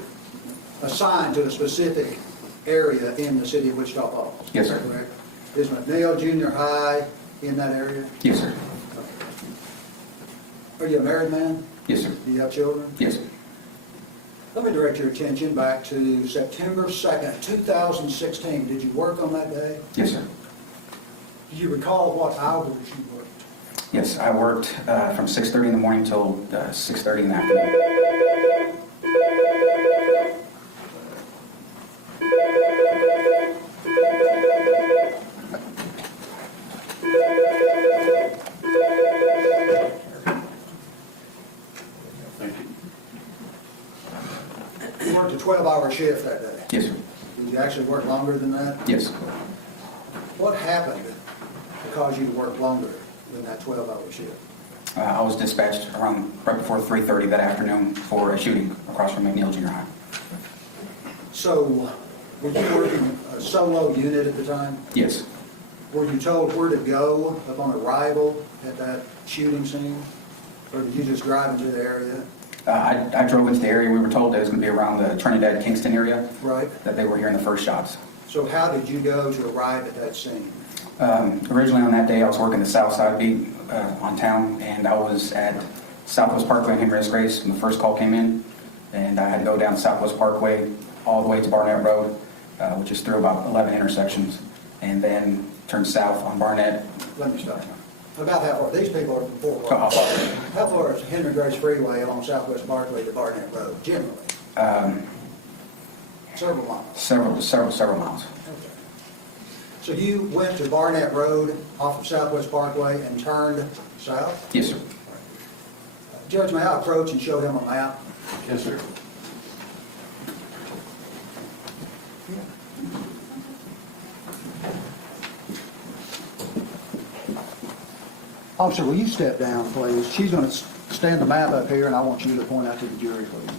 assigned to a specific area in the city of Wichita Falls? Yes, sir. Is that correct? Is McNeil Junior High in that area? Yes, sir. Are you a married man? Yes, sir. Do you have children? Yes, sir. Let me direct your attention back to September 2nd, 2016. Did you work on that day? Yes, sir. Do you recall what hours you worked? Yes, I worked from 6:30 in the morning till 6:30 in the afternoon. You worked a 12-hour shift that day. Yes, sir. Did you actually work longer than that? Yes. What happened to cause you to work longer than that 12-hour shift? I was dispatched around right before 3:30 that afternoon for a shooting across from McNeil Junior High. So, were you working a solo unit at the time? Yes. Were you told where to go upon arrival at that shooting scene? Or did you just drive into the area? I drove into the area. We were told that it was going to be around the Trinidad, Kingston area, Right. that they were hearing the first shots. So how did you go to arrive at that scene? Originally on that day, I was working the south side beat on town, and I was at Southwest Parkway in Henry Grace when the first call came in, and I had to go down Southwest Parkway all the way to Barnett Road, which is through about 11 intersections, and then turn south on Barnett. Let me stop. About how far? These people are from Fort How Worth. far? How far is Henry Grace Freeway along Southwest Parkway to Barnett Road, generally? Several miles. Several miles. Okay. So you went to Barnett Road off of Southwest Parkway and turned south? Yes, sir. Judge, may I approach and show him a map? Yes, sir. Officer, will you step down, please? She's going to stand the map up here, and I want you to point out to the jury, please.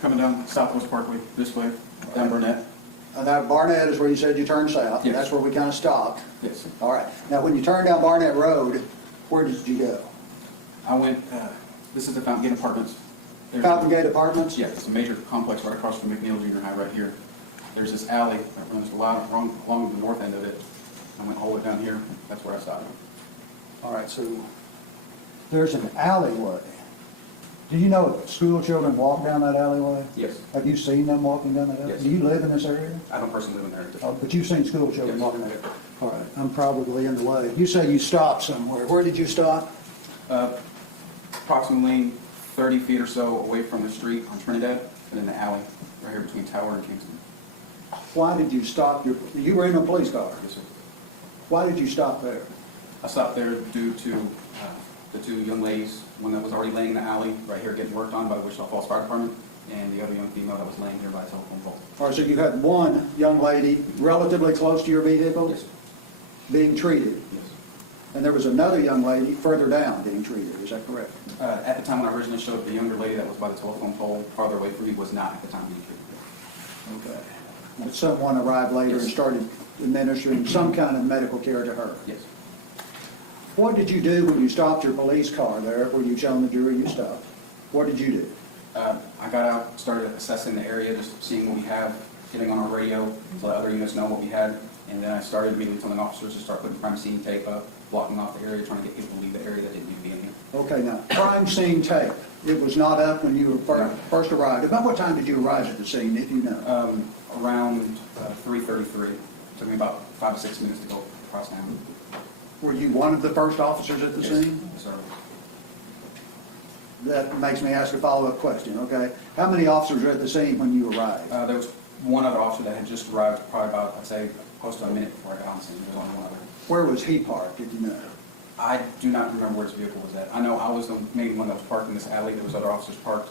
Coming down Southwest Parkway this way, down Barnett. Now, Barnett is where you said you turned south. Yes. That's where we kind of stopped. Yes. All right. Now, when you turned down Barnett Road, where did you go? I went, this is the Fountain Gate Apartments. Fountain Gate Apartments? Yeah, it's a major complex right across from McNeil Junior High right here. There's this alley that runs along the north end of it. I went all the way down here. That's where I stopped. All right, so there's an alleyway. Do you know if school children walk down that alleyway? Yes. Have you seen them walking down that alleyway? Yes. Do you live in this area? I don't personally live in there. Oh, but you've seen school children Yes. walking there? All right, I'm probably in the way. You say you stopped somewhere. Where did you stop? Approximately 30 feet or so away from the street on Trinidad, and in the alley, right here between Tower and Kingston. Why did you stop you were in a police car? Yes, sir. Why did you stop there? I stopped there due to the two young ladies, one that was already laying in the alley right here getting worked on by the Wichita Falls Fire Department, and the other young female that was laying here by a telephone pole. All right, so you had one young lady relatively close to your vehicle Yes, sir. being treated, Yes. and there was another young lady further down being treated. Is that correct? At the time when I originally showed, the younger lady that was by the telephone pole farther away from me was not at the time being treated. Okay. But someone arrived later and Yes. started administering some kind of medical care to her. Yes. What did you do when you stopped your police car there, where you shown the jury you stopped? What did you do? I got out, started assessing the area, just seeing what we have, getting on our radio to let other units know what we had, and then I started immediately telling officers to start putting crime scene tape up, blocking off the area, trying to get people to leave the area that didn't need to be in here. Okay, now, crime scene tape, it was not up when you were first arrived. About what time did you arrive at the scene, if you know? Around 3:33. Took me about 5 to 6 minutes to go across town. Were you one of the first officers at the Yes. scene? Yes, sir. That makes me ask a follow-up question, okay? How many officers were at the scene when you arrived? There was one other officer that had just arrived, probably about, I'd say, close to a minute before I got on the scene. There was only one other. Where was he parked, did you know? I do not remember where his vehicle was at. I know I was the main one that was parked in this alley. There was other officers parked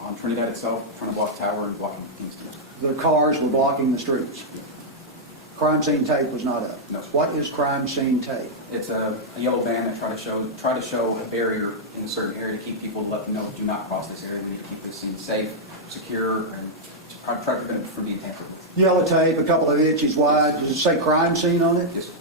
on Trinidad itself, trying to block Tower and blocking Kingston. The cars were blocking the streets. Crime scene tape was not up. No, sir. What is crime scene tape? It's a yellow band that try to show a barrier in a certain area to keep people, to let them know, do not cross this area. We need to keep this scene safe, secure, and try to prevent it from being tampered with. Yellow tape, a couple of inches wide. Does it say crime scene on it? Yes, sir.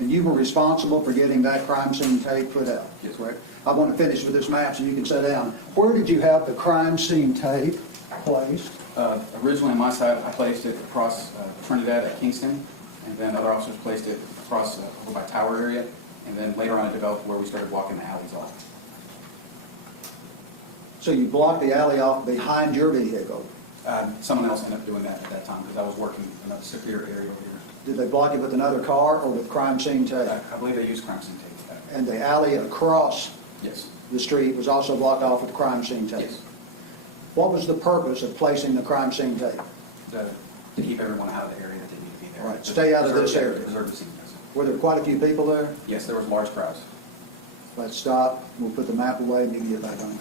And you were responsible for getting that crime scene tape put out? Yes. Correct. I want to finish with this map so you can sit down. Where did you have the crime scene tape placed? Originally on my side, I placed it across Trinidad at Kingston, and then other officers placed it across over by Tower area, and then later on it developed where we started blocking the alleys off. So you blocked the alley off behind your vehicle. Someone else ended up doing that at that time because I was working in a secure area over here. Did they block it with another car or with crime scene tape? I believe they used crime scene tape for that. And the alley across Yes. the street was also blocked off with crime scene tape? Yes. What was the purpose of placing the crime scene tape? To keep everyone out of the area that didn't need to be there. Right, stay out of this area. Preserve the scene, yes. Were there quite a few people there? Yes, there was large crowds. Let's stop. We'll put the map away and you can get back on.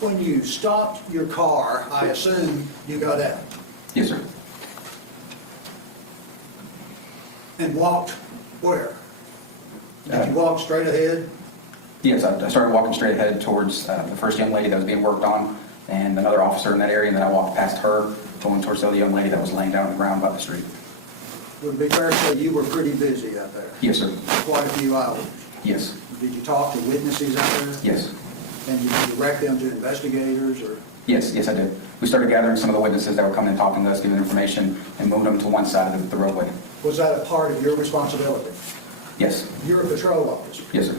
When you stopped your car, I assume you got out Yes, sir. and walked where? Did you walk straight ahead? Yes, I started walking straight ahead towards the first young lady that was being worked on, and another officer in that area, and then I walked past her, going towards the other young lady that was laying down on the ground by the street. Would it be fair to say you were pretty busy out there? Yes, sir. Quite a few hours. Yes. Did you talk to witnesses out there? Yes. And did you direct them to investigators or? Yes, I did. We started gathering some of the witnesses that were coming and talking to us, giving information, and moved them to one side of the roadway. Was that a part of your responsibility? Yes. You're a patrol officer, Yes, sir.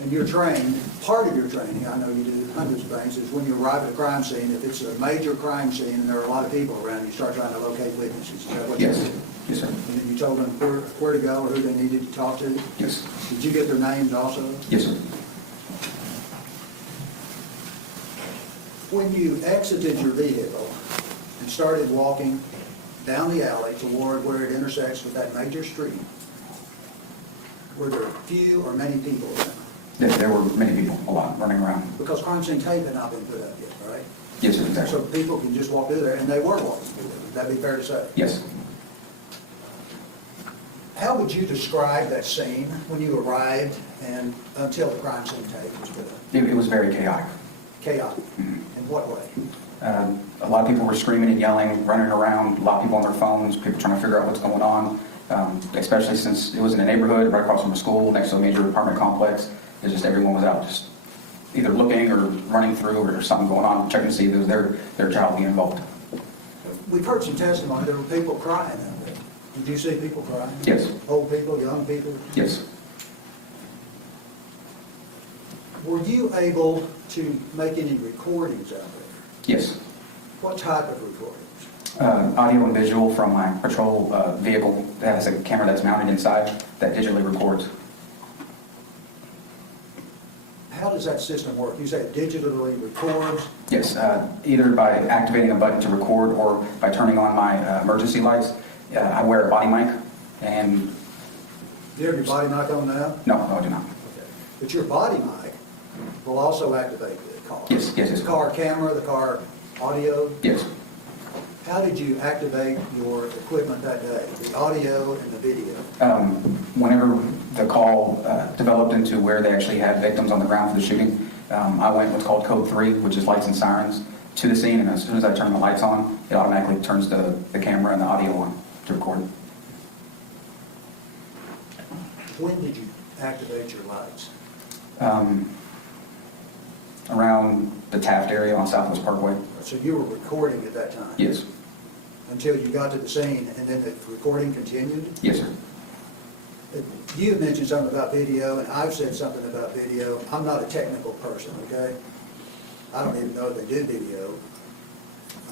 and you're trained, part of your training, I know you do hundreds of things, is when you arrive at a crime scene, if it's a major crime scene and there are a lot of people around, you start trying to locate witnesses. Is that what you Yes. did? Yes, sir. And then you told them where to go or who they needed to talk to? Yes. Did you get their names also? Yes, sir. When you exited your vehicle and started walking down the alley toward where it intersects with that major street, were there few or many people there? There were many people, a lot, running around. Because crime scene tape had not been put up yet, right? Yes, sir, So exactly. people can just walk through there, and they were walking through there. Would that be fair to say? Yes. How would you describe that scene when you arrived and until the crime scene tape was put up? It was very chaotic. Chaotic. In what way? A lot of people were screaming and yelling, running around, a lot of people on their phones, people trying to figure out what's going on, especially since it was in a neighborhood right across from a school next to a major apartment complex. It's just everyone was out just either looking or running through or something going on, checking to see if there was their child being involved. We've heard some testimony. There were people crying out there. Did you see people crying? Yes. Old people, young people? Yes. Were you able to make any recordings out there? Yes. What type of recordings? Audio and visual from my patrol vehicle that has a camera that's mounted inside that digitally records. How does that system work? You say it digitally records? Yes, either by activating a button to record or by turning on my emergency lights. I wear a body mic, and Do you have your body mic on now? no, I do not. Okay. But your body mic will also activate the car. Yes. The car camera, the car audio. Yes. How did you activate your equipment that day? The audio and the video? Whenever the call developed into where they actually had victims on the ground for the shooting, I went what's called code 3, which is lights and sirens, to the scene, and as soon as I turn the lights on, it automatically turns the camera and the audio on to record. When did you activate your lights? Around the Taft area on Southwest Parkway. So you were recording at that time? Yes. Until you got to the scene, and then the recording continued? Yes, sir. You had mentioned something about video, and I've said something about video. I'm not a technical person, okay? I don't even know if they do video.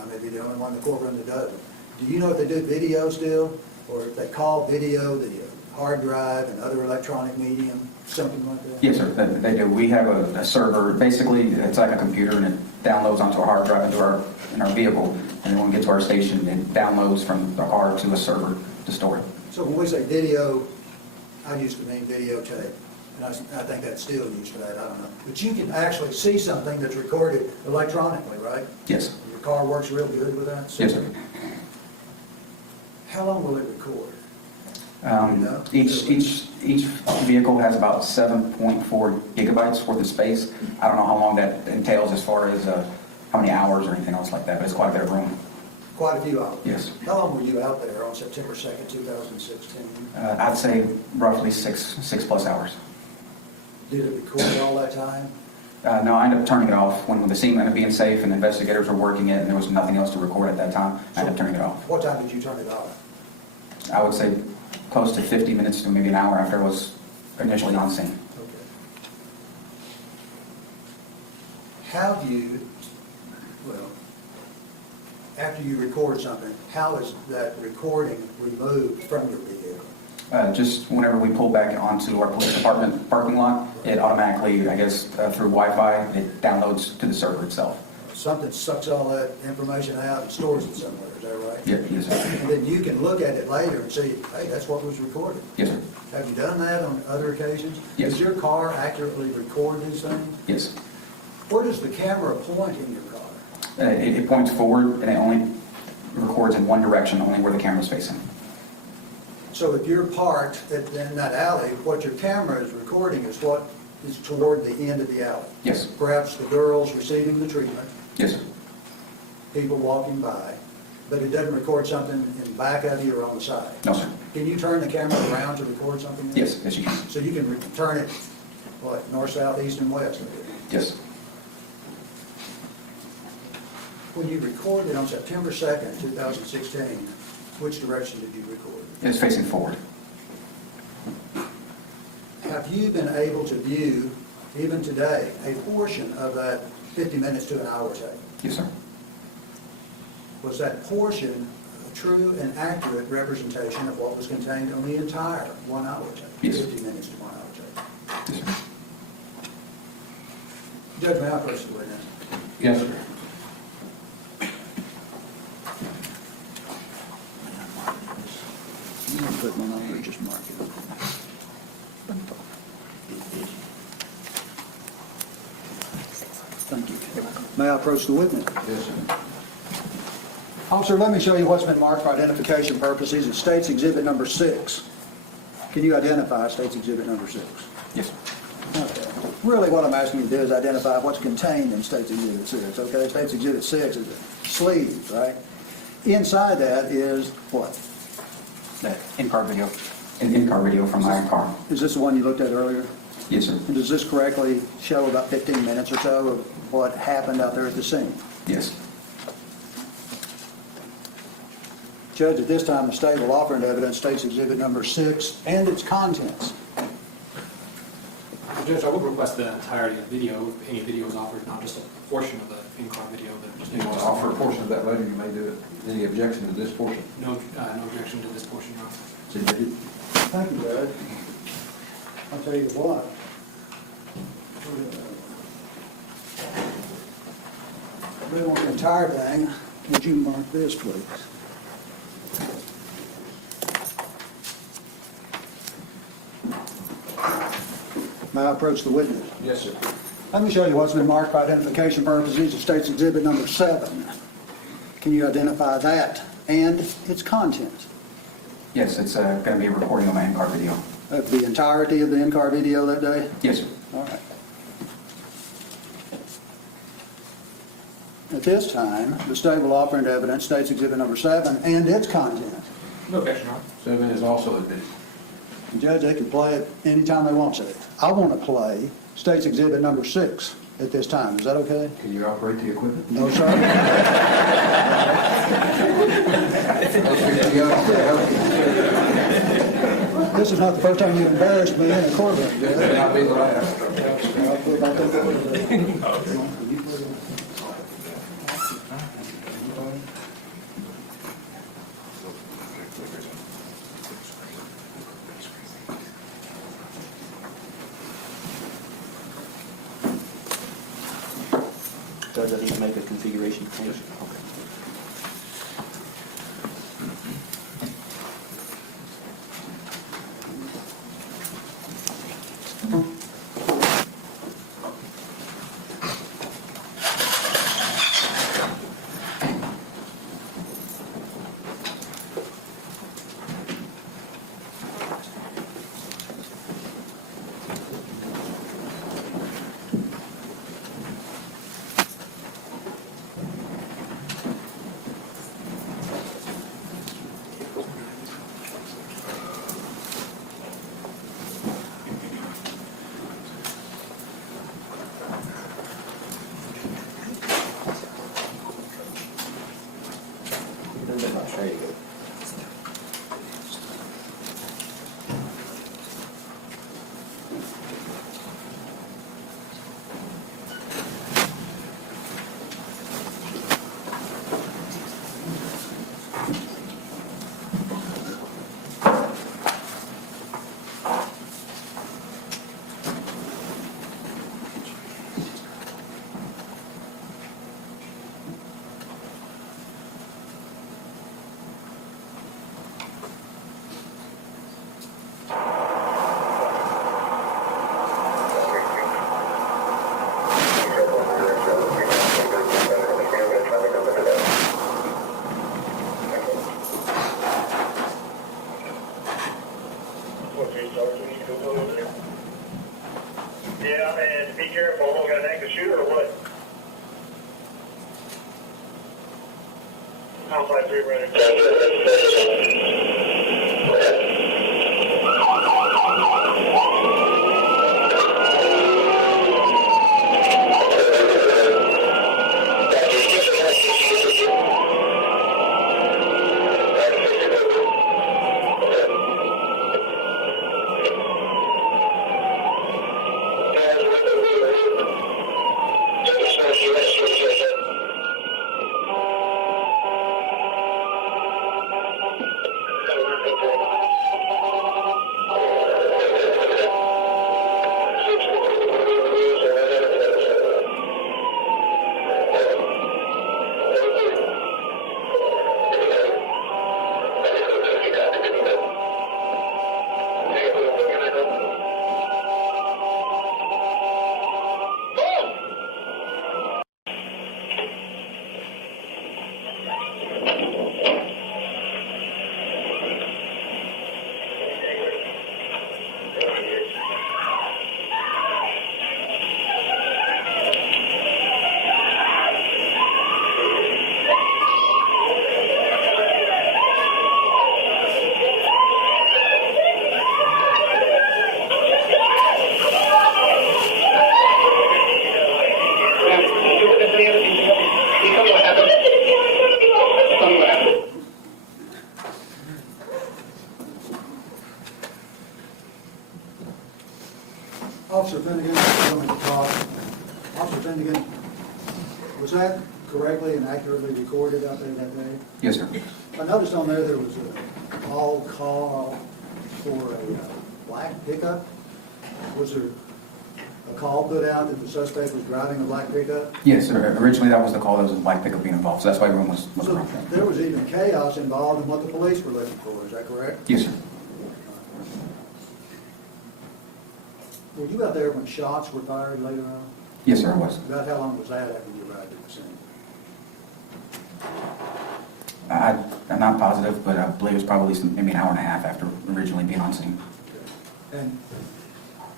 I may be the only one in the courtroom that doesn't. Do you know if they do video still? Or if they call video the hard drive and other electronic medium, something like that? Yes, sir, they do. We have a server, basically, it's like a computer, and it downloads onto a hard drive in our vehicle, and then when we get to our station, it downloads from the car to a server to store it. So when we say video, I used to mean videotape, and I think that's still used for that, I don't know. But you can actually see something that's recorded electronically, right? Yes. Your car works real good with that? Yes, sir. How long will it record? Each vehicle has about 7.4 gigabytes worth of space. I don't know how long that entails as far as how many hours or anything else like that, but it's quite a bit of room. Quite a few hours? Yes. How long were you out there on September 2nd, 2016? I'd say roughly six plus hours. Did it record all that time? No, I ended up turning it off when the scene ended up being safe and investigators were working it and there was nothing else to record at that time. I ended up turning it off. What time did you turn it off? I would say close to 50 minutes to maybe an hour after it was initially on scene. Okay. How do you, well, after you record something, how is that recording removed from your vehicle? Just whenever we pull back onto our police department parking lot, it automatically, I guess, through Wi-Fi, it downloads to the server itself. Something sucks all that information out and stores it somewhere, is that right? Yeah, yes, sir. And then you can look at it later and see, hey, that's what was recorded. Yes, sir. Have you done that on other occasions? Yes. Does your car accurately record these things? Yes. Where does the camera point in your car? It points forward and it only records in one direction, only where the camera's facing. So if you're parked in that alley, what your camera is recording is what is toward the end of the alley. Yes. Perhaps the girls receiving the treatment, Yes, sir. people walking by, but it doesn't record something in back of you or on the side. No, sir. Can you turn the camera around to record something? there? Yes, yes, you can. So you can turn it, what, north, south, east, and west? Yes. When you recorded on September 2nd, 2016, which direction did you record? It's facing forward. Have you been able to view, even today, a portion of that 50 minutes to an hour tape? Yes, sir. Was that portion a true and accurate representation of what was contained on the entire 1 hour tape? Yes. 50 minutes to 1 hour tape. Yes, sir. Judge, may I approach the witness? Yes, sir. You can put one on or just mark it. Thank you. May I approach the witness? Yes, sir. Officer, let me show you what's been marked for identification purposes. It's State's Exhibit Number 6. Can you identify State's Exhibit Number 6? Yes, sir. Okay. Really what I'm asking you to do is identify what's contained in State's Exhibit 6, okay? State's Exhibit 6 is a sleeve, right? Inside that is what? The in-car video, an in-car video from my car. Is this the one you looked at earlier? Yes, sir. And does this correctly show about 15 minutes or so of what happened out there at the scene? Yes. Judge, at this time, the state will offer into evidence State's Exhibit Number 6 and its contents. Judge, I would request the entirety of the video, if any video is offered, not just a portion of the in-car video, but just. You want to offer a portion of that later, you may do it. Any objection to this portion? No objection to this portion, Your Honor. Submitted. Thank you, Judge. I'll tell you what. We want the entire thing. Would you mark this, please? May I approach the witness? Yes, sir. Let me show you what's been marked for identification purposes of State's Exhibit Number 7. Can you identify that and its contents? Yes, it's going to be a recording of my in-car video. Of the entirety of the in-car video that day? Yes, sir. All right. At this time, the state will offer into evidence State's Exhibit Number 7 and its contents. No objection, Your Honor. 7 is also admitted. And Judge, they can play it anytime they want to. I want to play State's Exhibit Number 6 at this time. Is that okay? Can you operate the equipment? No, sir? This is not the first time you've embarrassed me in a courtroom, This Judge. may not be the last. Does I need to make a configuration change? Okay. There you go. Yeah, and be careful, we're gonna take the shooter or what? Outside 3 ready. Officer Finnegan, I'm going to talk. Officer Finnegan, was that correctly and accurately recorded out there that day? Yes, sir. I noticed on there was a all call for a black pickup. Was there a call put out that the suspect was driving a black pickup? Yes, sir. Originally, that was the call. There was a black pickup being involved, so that's why everyone was So around that. there was even chaos involved in what the police were looking for, is that correct? Yes, sir. Were you out there when shots were fired later on? Yes, sir, I was. About how long was that after you arrived at the scene? I'm not positive, but I believe it was probably maybe an hour and a half after originally being on scene. And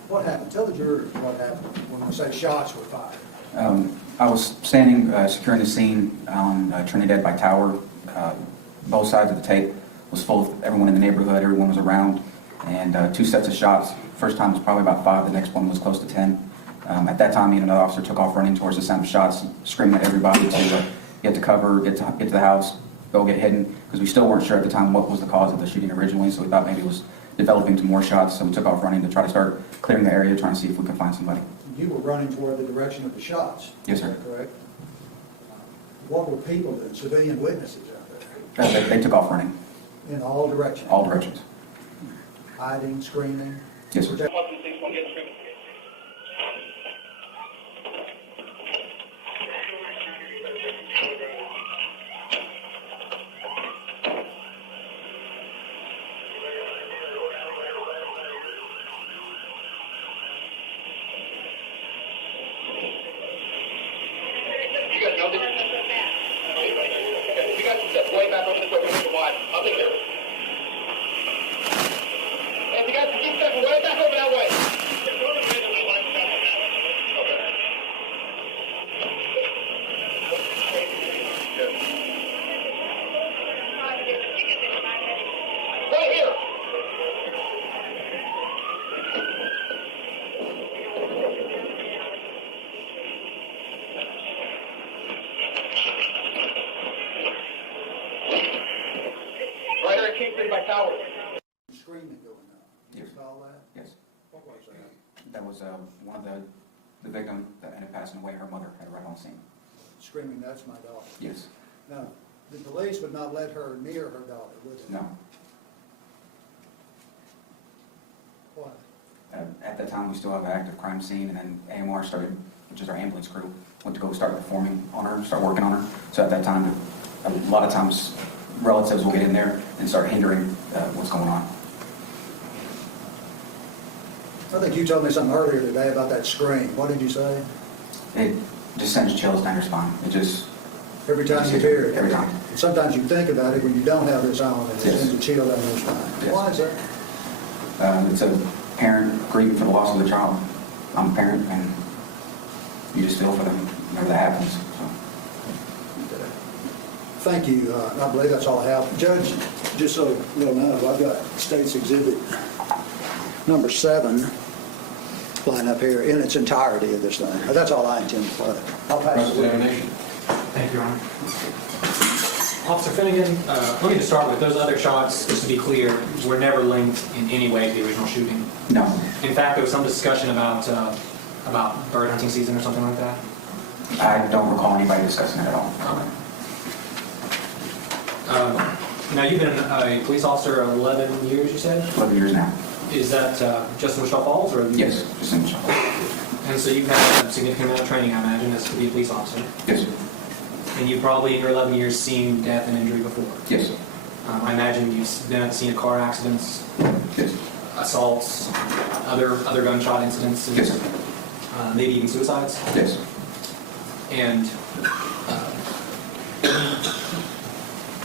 what happened? Tell the jurors what happened when we say shots were fired. I was standing securing the scene on Trinidad by Tower. Both sides of the tape was full of everyone in the neighborhood. Everyone was around, and 2 sets of shots. First time was probably about 5. The next one was close to 10. At that time, me and another officer took off running towards the sound of shots, screaming at everybody to get to cover, get to the house, go get hidden, because we still weren't sure at the time what was the cause of the shooting originally, so we thought maybe it was developing to more shots, so we took off running to try to start clearing the area, trying to see if we could find somebody. You were running toward the direction of the shots. Yes, sir. Is that correct? What were people doing, civilian witnesses out there? They took off running, In all directions? all directions. Hiding, screaming? Yes, sir. Screaming going on. You Yes. saw that? Yes. What was that? That was one of the victim that ended up passing away. Her mother had right on scene. Screaming, that's my daughter. Yes. No, the police would not let her near her daughter, would they? No. Why? At that time, we still have an active crime scene, and then AMR started, which is our ambulance crew, went to go start performing on her, start working on her. So at that time, a lot of times, relatives will get in there and start hindering what's going on. I think you told me something earlier today about that scream. What did you say? It just sends chills down your spine. It just... Every time you hear it? Every time. Sometimes you think about it when you don't have this on, and it Yes. sends a chill down your spine. Yes. Why is that? It's a parent grieving for the loss of their child. I'm a parent, and you just feel for them whenever that happens, so. Thank you. I believe that's all I have. Judge, just so you'll know, I've got State's Exhibit number 7 lying up here in its entirety of this thing. That's all I intend to play. I'll pass it. Cross-examination. Thank you, Your Honor. Officer Finnegan, let me just start with those other shots, just to be clear, were never linked in any way to the original shooting. No, In fact, there was some discussion about bird hunting season or something like that. I don't recall anybody discussing it at all. Now, you've been a police officer 11 years, you said? 11 years now. Is that just in Wichita Falls, or? Yes, just in Wichita. And so you've had a significant amount of training, I imagine, as to be a police officer. Yes, And you've probably, in your 11 years, seen death and injury before. yes, I imagine you've been at the scene of car accidents, yes, assaults, other gunshot incidents, and, yes, maybe even suicides. yes, And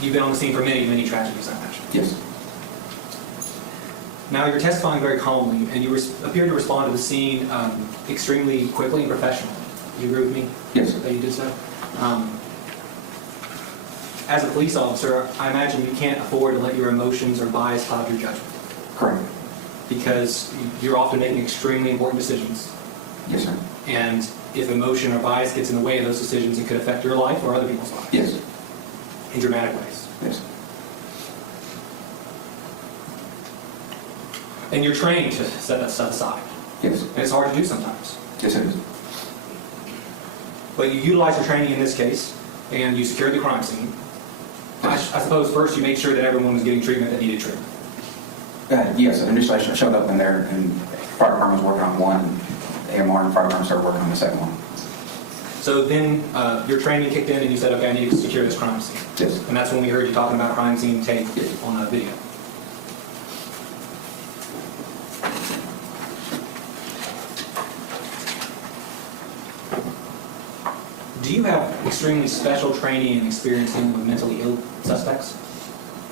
you've been on the scene for many, many tragedies, I imagine. yes, Now, you're testifying very calmly, and you appear to respond to the scene extremely quickly and professionally. You agree with me? yes, That you did so? As a police officer, I imagine you can't afford to let your emotions or bias cloud your judgment, correct. because you're often making extremely important decisions. Yes, sir. And if emotion or bias gets in the way of those decisions, it could affect your life or other people's lives. Yes, In dramatic ways. yes, And you're trained to set that stuff aside. yes, And it's hard to do sometimes. yes, it is. But you utilize your training in this case, and you secured the crime scene. I suppose first you made sure that everyone was getting treatment that needed treatment. Yes, initially I showed up in there, and fire department was working on one, AMR and fire department started working on the second one. So then your training kicked in and you said, okay, I need to secure this crime scene. Yes, And that's when we heard you talking about crime scene tape on a video. Do you have extremely special training and experience dealing with mentally ill suspects?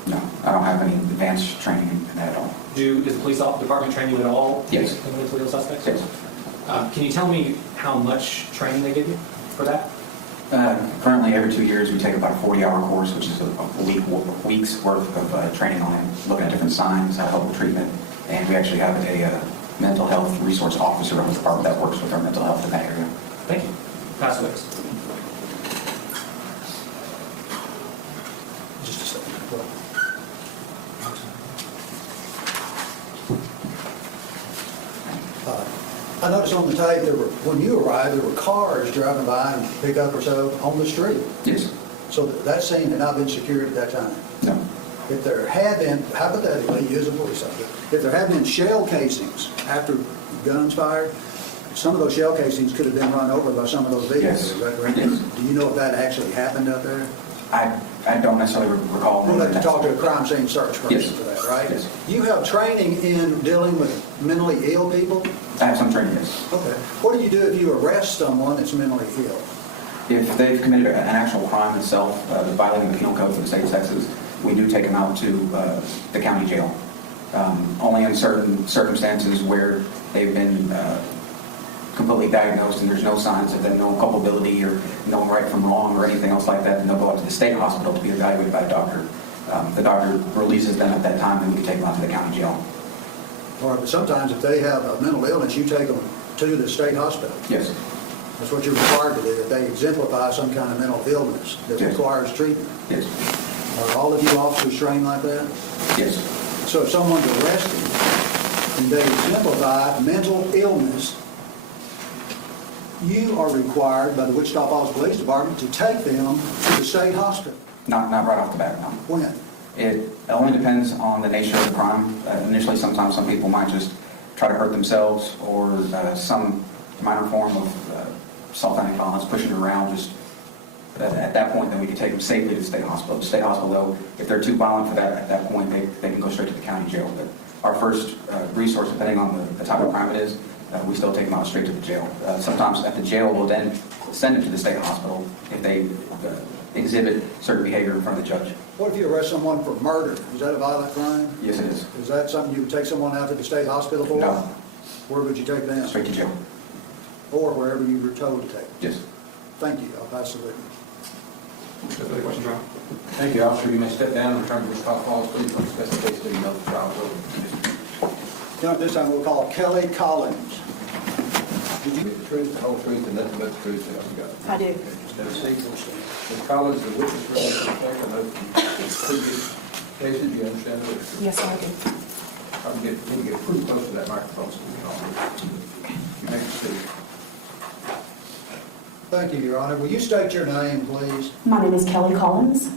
no, I don't have any advanced training in that at all. Does the police department train you at all? Yes. In mentally ill suspects? Yes. Can you tell me how much training they give you for that? Currently, every 2 years, we take about a 40-hour course, which is a week's worth of training on it, looking at different signs, help with treatment, and we actually have a mental health resource officer of the department that works with our mental health in that area. Thank you. Pass the witness. Just a second. I noticed on the tape, when you arrived, there were cars driving by and pickup or so on the street. Yes. So that scene had not been secured at that time. No. If there had been, hypothetically, you as a police officer, if there had been shell casings after guns fired, some of those shell casings could have been run over by some of those vehicles. Yes. Is that correct? Yes. Do you know if that actually happened out there? I don't necessarily recall. We'll have to talk to a crime scene search person Yes. for that, right? Yes. You have training in dealing with mentally ill people? I have some training, yes. Okay. What do you do if you arrest someone that's mentally ill? If they've committed an actual crime itself, violating the penal code for the state of Texas, we do take them out to the county jail. Only in certain circumstances where they've been completely diagnosed and there's no signs of them, no culpability or no right from wrong or anything else like that, then they'll go out to the state hospital to be evaluated by a doctor. The doctor releases them at that time, and we can take them out to the county jail. Or sometimes if they have a mental illness, you take them to the state hospital. Yes. That's what you're required to do, if they exemplify some kind of mental illness that Yes. requires treatment. Yes. Are all of you officers trained like that? Yes. So if someone's arrested and they exemplify mental illness, you are required by the Wichita Falls Police Department to take them to the state hospital. Not right off the bat, no. When? It only depends on the nature of the crime. Initially, sometimes some people might just try to hurt themselves, or some minor form of self-defense violence, pushing around. Just at that point, then we can take them safely to the state hospital. The state hospital, though, if they're too violent for that, at that point, they can go straight to the county jail. But our first resource, depending on the type of crime it is, we still take them out straight to the jail. Sometimes at the jail, we'll then send them to the state hospital if they exhibit certain behavior in front of the judge. What if you arrest someone for murder? Is that a violent crime? Yes, it is. Is that something you would take someone out to the state hospital for? No. Where would you take them? Straight to jail. or wherever you were told to take it. Yes. Thank you. I'll pass the witness. No further questions, Your Honor. Thank you, officer. You may step down and return to Wichita Falls, please, when discuss the case, so you know the trial will. Now, at this time, we'll call Kelly Collins. Did you get the truth, the whole truth, and nothing but the truth, so help you God? I do. Just have a seat. Ms. Collins, the witness room is respect. I know from previous cases, you understand the witness room. Yes, I do. Probably need to get pretty close to that microphone so we can all hear. You may proceed. Thank you, Your Honor. Will you state your name, please? My name is Kelly Collins.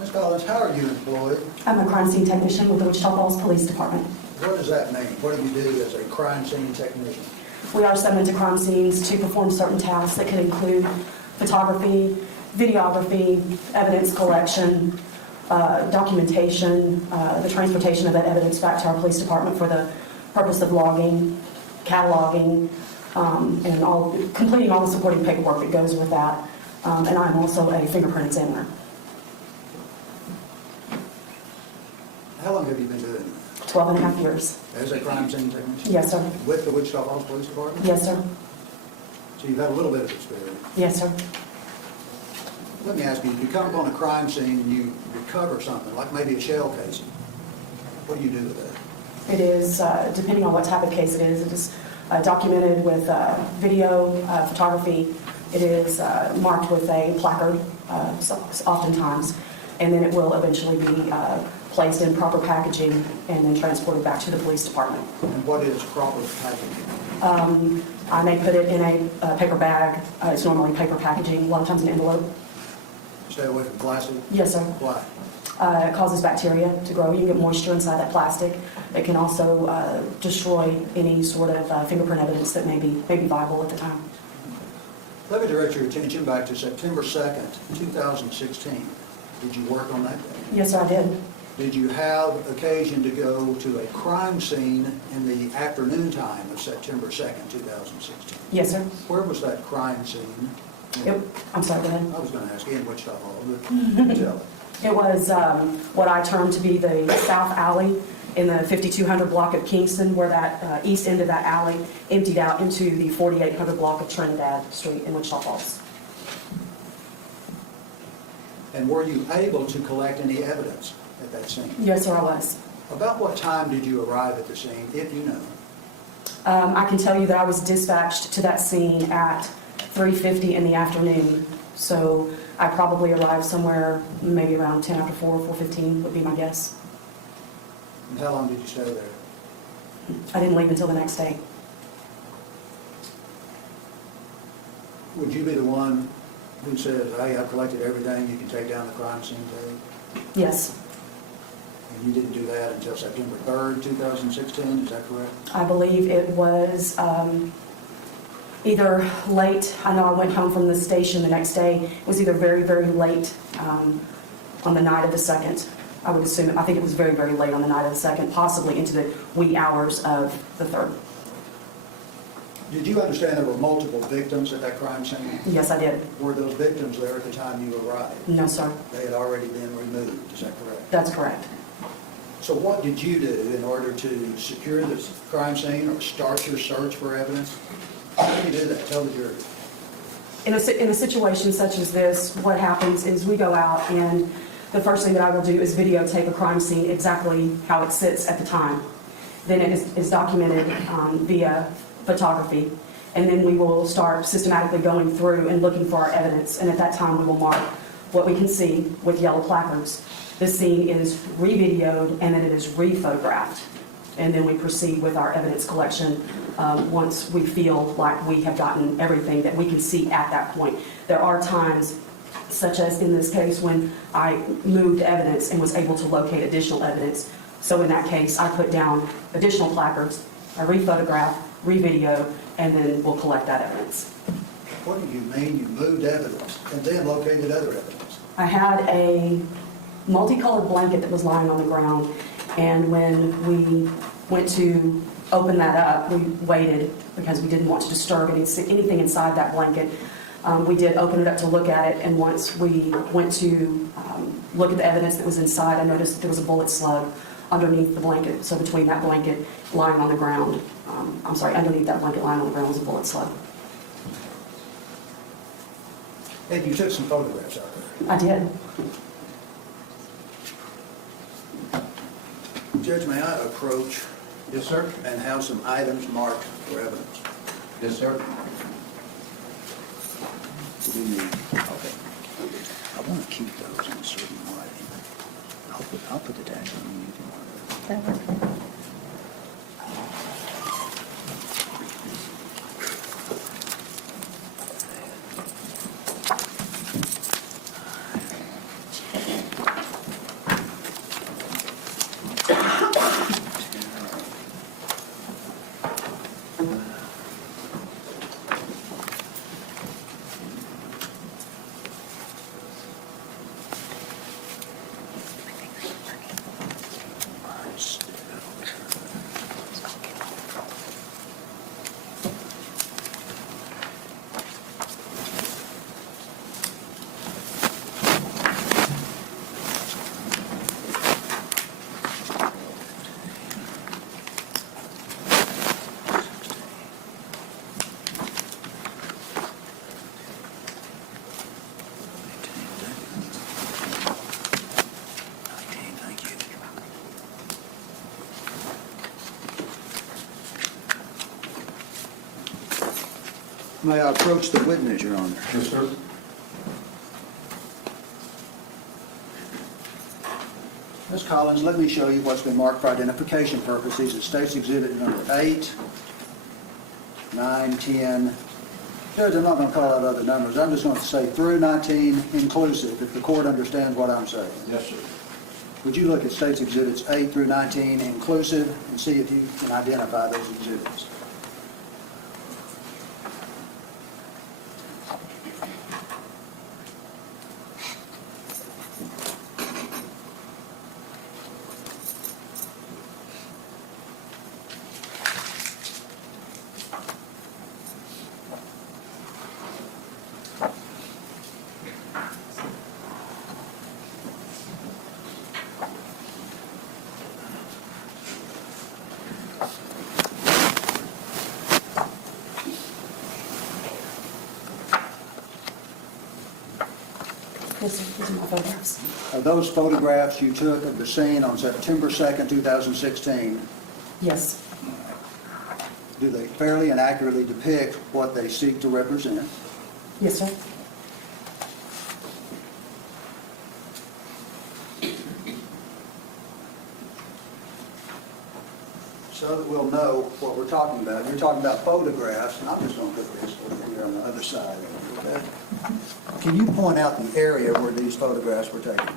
Ms. Collins, how are you employed? I'm a crime scene technician with the Wichita Falls Police Department. What does that mean? What do you do as a crime scene technician? We are summoned to crime scenes to perform certain tasks that could include photography, videography, evidence collection, documentation, the transportation of that evidence back to our police department for the purpose of logging, cataloging, and completing all the supporting paperwork that goes with that. And I'm also a fingerprint examiner. How long have you been doing that? 12 and a half years. As a crime scene technician? Yes, sir. With the Wichita Falls Police Department? Yes, sir. So you've had a little bit of experience. Yes, sir. Let me ask you, you come upon a crime scene and you recover something, like maybe a shell casing. What do you do with that? It is, depending on what type of case it is documented with video, photography. It is marked with a placard, oftentimes, and then it will eventually be placed in proper packaging and then transported back to the police department. And what is proper packaging? I may put it in a paper bag. It's normally paper packaging, a lot of times an envelope. Stay away from plastic? Yes, sir. Why? It causes bacteria to grow. You can get moisture inside that plastic. It can also destroy any sort of fingerprint evidence that may be viable at the time. Let me direct your attention back to September 2nd, 2016. Did you work on that day? Yes, sir, I did. Did you have occasion to go to a crime scene in the afternoon time of September 2nd, 2016? Yes, sir. Where was that crime scene? I'm sorry, go ahead. I was going to ask in Wichita Falls, but tell me. It was what I term to be the south alley in the 5200 block of Kingston, where that east end of that alley emptied out into the 4800 block of Trinidad Street in Wichita Falls. And were you able to collect any evidence at that scene? Yes, sir, I was. About what time did you arrive at the scene, if you know? I can tell you that I was dispatched to that scene at 3:50 in the afternoon. So I probably arrived somewhere maybe around 10 after 4, 4:15 would be my guess. And how long did you stay there? I didn't leave until the next day. Would you be the one who says, hey, I've collected everything, you can take down the crime scene today? Yes, And you didn't do that until September 3rd, 2016, is that correct? I believe it was either late. I know I went home from the station the next day. It was either very, very late on the night of the 2nd. I would assume, I think it was very, very late on the night of the 2nd, possibly into the wee hours of the 3rd. Did you understand there were multiple victims at that crime scene? Yes, I did. Were those victims there at the time you arrived? No, sir. They had already been removed, is that correct? That's correct. So what did you do in order to secure the crime scene or start your search for evidence? How did you do that? Tell the jury. In a situation such as this, what happens is we go out, and the first thing that I will do is videotape a crime scene exactly how it sits at the time. Then it is documented via photography, and then we will start systematically going through and looking for our evidence, and at that time we will mark what we can see with yellow placards. The scene is re-videoed and then it is re-photographed, and then we proceed with our evidence collection once we feel like we have gotten everything that we can see at that point. There are times, such as in this case, when I moved evidence and was able to locate additional evidence. So in that case, I put down additional placards, I re-photograph, re-video, and then we'll collect that evidence. What do you mean you moved evidence and then located other evidence? I had a multicolored blanket that was lying on the ground, and when we went to open that up, we waited because we didn't want to disturb anything inside that blanket. We did open it up to look at it, and once we went to look at the evidence that was inside, I noticed there was a bullet slug underneath the blanket. So between that blanket lying on the ground, underneath that blanket lying on the ground was a bullet slug. And you took some photographs out there. I did. Judge, may I approach Yes, sir. and have some items marked for evidence? Yes, sir. What do you need? Okay. I want to keep those in a certain writing. I'll put the tax on you. That worked. May I approach the witness, Your Honor? Yes, sir. Ms. Collins, let me show you what's been marked for identification purposes. It states exhibit number 8, 9, 10. Judge, I'm not going to call out other numbers. I'm just going to say through 19 inclusive, if the court understands what I'm saying. Yes, sir. Would you look at states exhibits 8 through 19 inclusive and see if you can identify those exhibits? Yes, sir. These are my photographs. Are those photographs you took of the scene on September 2nd, 2016, Yes. do they fairly and accurately depict what they seek to represent? Yes, sir. So that we'll know what we're talking about. You're talking about photographs, and I'm just going to put this over here on the other side of it, okay? Can you point out the area where these photographs were taken?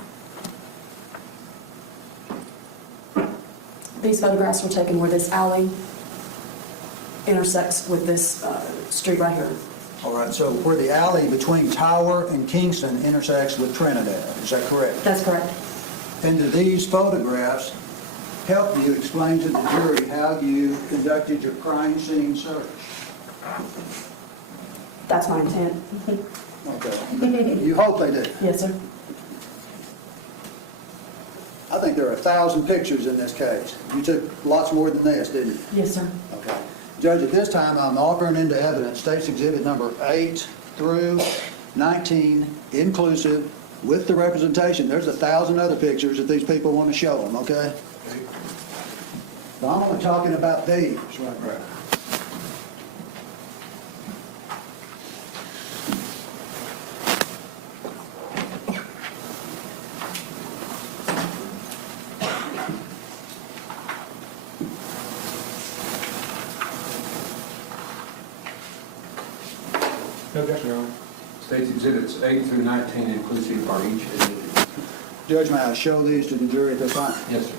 These photographs were taken where this alley intersects with this street right here. All right, so where the alley between Tower and Kingston intersects with Trinidad, is that correct? That's correct. And do these photographs help you explain to the jury how you conducted your crime scene search? That's my intent. Okay. You hope they do. Yes, sir. I think there are 1,000 pictures in this case. You took lots more than this, didn't you? Yes, sir. Okay. Judge, at this time, I'm offering into evidence State's Exhibit number 8 through 19, inclusive, with the representation. There's 1,000 other pictures if these people want to show them, okay? So I'm only talking about these right there. No objection, Your Honor. States exhibits 8 through 19 inclusive are each admitted. Judge, may I show these to the jury at this time? Yes, sir.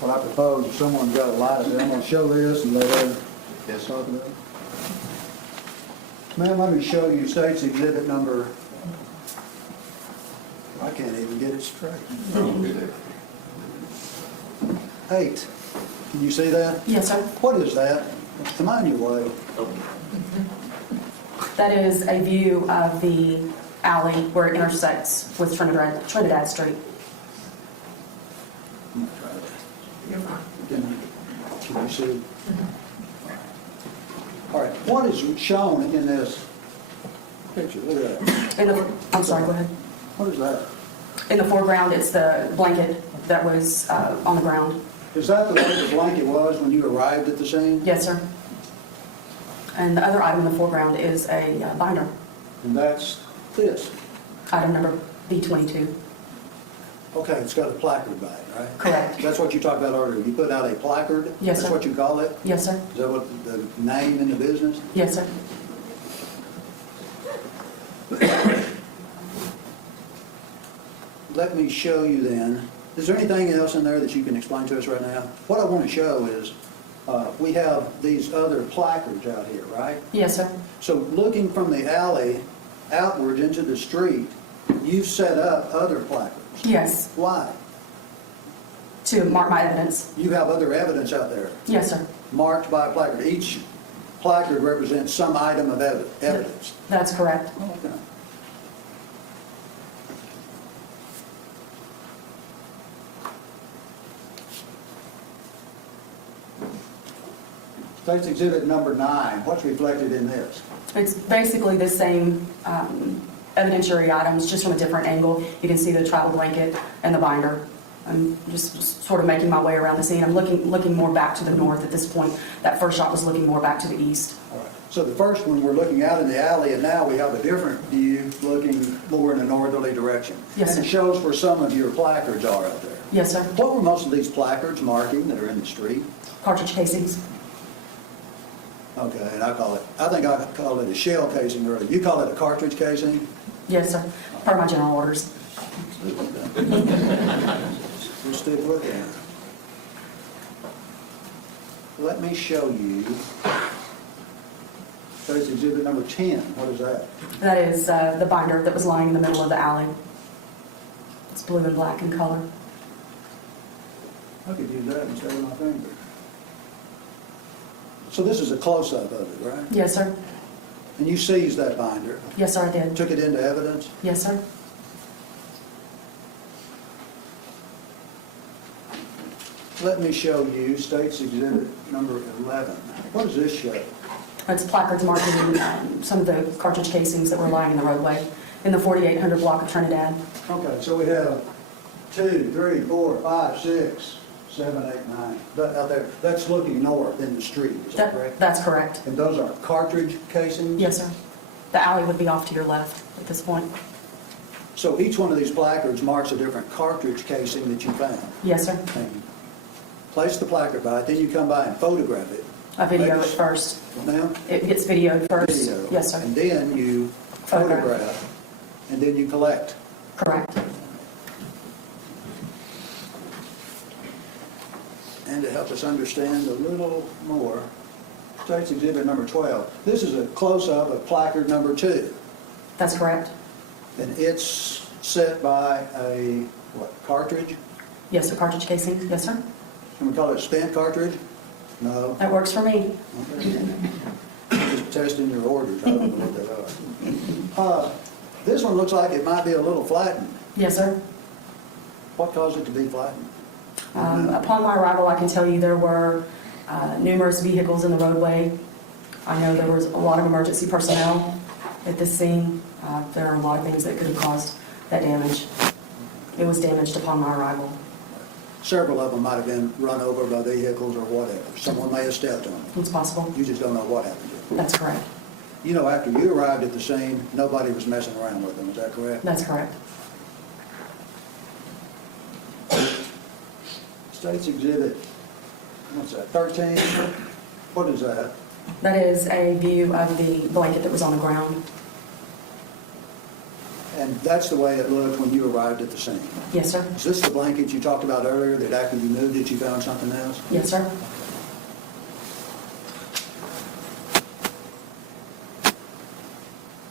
What I propose, if someone's got a light up there, I'm going to show this and let her Yes, talk about it. Ma'am, let me show you State's Exhibit number, I can't even get it straight. 8. Can you see that? Yes, sir. What is that? Come on your way. That is a view of the alley where it intersects with Trinidad Street. I'm gonna try that. You're fine. Can you see? All right, what is shown in this picture, look at that. I'm sorry, go ahead. What is that? In the foreground, it's the blanket that was on the ground. Is that the way the blanket was when you arrived at the scene? Yes, sir. And the other item in the foreground is a binder, And that's this. item number B22. Okay, it's got a placard by it, right? Correct. That's what you talked about earlier. You put out a placard? Yes, sir. That's what you call it? Yes, sir. Is that what the name in the business? Yes, sir. Let me show you then. Is there anything else in there that you can explain to us right now? What I want to show is, we have these other placards out here, right? Yes, sir. So looking from the alley outward into the street, you've set up other placards. Yes, Why? to mark my evidence. You have other evidence out there Yes, sir. marked by a placard. Each placard represents some item of evidence. That's correct. Okay. State's Exhibit number 9, what's reflected in this? It's basically the same evidentiary items, just from a different angle. You can see the travel blanket and the binder. I'm just sort of making my way around the scene. I'm looking more back to the north at this point. That first shot was looking more back to the east. All right. So the first one, we're looking out in the alley, and now we have a different view looking more in a northerly direction. Yes, And it sir. shows where some of your placards are out there. Yes, sir. What were most of these placards marking that are in the street? Cartridge casings. Okay, and I think I called it a shell casing earlier. You call it a cartridge casing? Yes, sir. Per my general orders. We'll stick with that. Let me show you. State's Exhibit number 10. What is that? That is the binder that was lying in the middle of the alley. It's blue and black in color. I could use that instead of my finger. So this is a close-up of it, right? Yes, sir. And you seized that binder, Yes, sir, I did. took it into evidence? Yes, sir. Let me show you State's Exhibit number 11. What does this show? It's placards marking some of the cartridge casings that were lying in the roadway in the 4800 block of Trinidad. Okay, so we have 2, 3, 4, 5, 6, 7, 8, 9. That out there, that's looking north in the street, is that correct? That's correct. And those are cartridge casings? Yes, sir. The alley would be off to your left at this point. So each one of these placards marks a different cartridge casing that you found. Yes, sir. And you place the placard by it, then you come by and photograph it. I video it first. Now? It gets videoed first. Video. Yes, sir. And then you photograph, and then you collect. Correct. And to help us understand a little more, State's Exhibit number 12. This is a close-up of placard number 2. That's correct. And it's set by a, what, cartridge? Yes, a cartridge casing. Yes, sir. Can we call it a spent cartridge? No. That works for me. Okay. Just testing your orders. I don't know what they are. This one looks like it might be a little flattened. Yes, sir. What caused it to be flattened? Upon my arrival, I can tell you there were numerous vehicles in the roadway. I know there was a lot of emergency personnel at this scene. There are a lot of things that could have caused that damage. It was damaged upon my arrival. Several of them might have been run over by vehicles or whatever. Someone may have stepped on them. It's possible. You just don't know what happened to them. That's correct. You know, after you arrived at the scene, nobody was messing around with them. Is that correct? That's correct. State's Exhibit, what's that, 13? What is that? That is a view of the blanket that was on the ground. And that's the way it looked when you arrived at the scene. Yes, sir. Is this the blanket you talked about earlier, that after you moved it, you found something else? Yes, sir.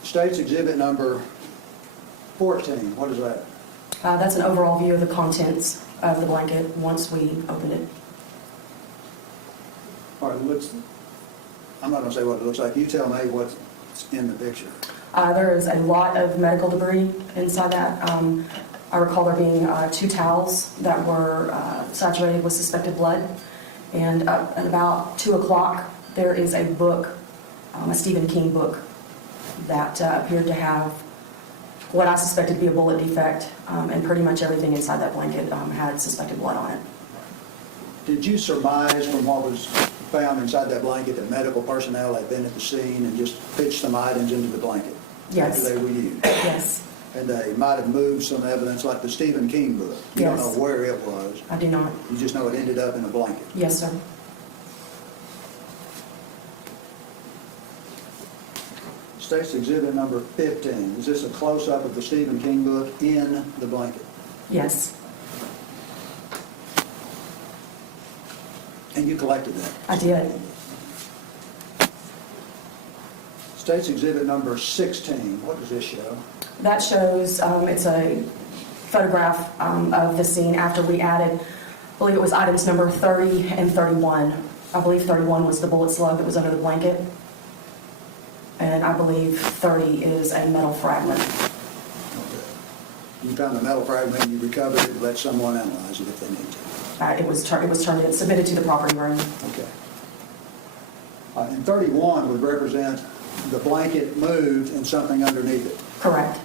State's Exhibit number 14, what is that? That's an overall view of the contents of the blanket once we opened it. All right, I'm not going to say what it looks like. You tell me what's in the picture. There is a lot of medical debris inside that. I recall there being 2 towels that were saturated with suspected blood. And at about 2 o'clock, there is a book, a Stephen King book, that appeared to have what I suspected to be a bullet defect, and pretty much everything inside that blanket had suspected blood on it. Did you surmise from what was found inside that blanket that medical personnel had been at the scene and just pitched some items into the blanket? Yes. After they were used? Yes. And they might have moved some evidence like the Stephen King book? You don't Yes. know where it was? I do not. You just know it ended up in a blanket? Yes, sir. State's Exhibit number 15. Is this a close-up of the Stephen King book in the blanket? Yes. And you collected that? I did. State's Exhibit number 16. What does this show? That shows, it's a photograph of the scene after we added, I believe it was items number 30 and 31. I believe 31 was the bullet slug that was under the blanket. And I believe 30 is a metal fragment. Okay. You found a metal fragment, you recovered it, and let someone analyze it if they need to. It was turned in, submitted to the property room. Okay. And 31 would represent the blanket moved and something underneath it. Correct.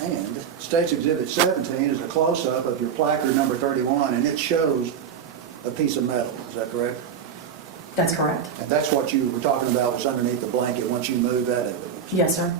And State's Exhibit 17 is a close-up of your placard number 31, and it shows a piece of metal. Is that correct? That's correct. And that's what you were talking about was underneath the blanket once you moved that evidence? Yes, sir.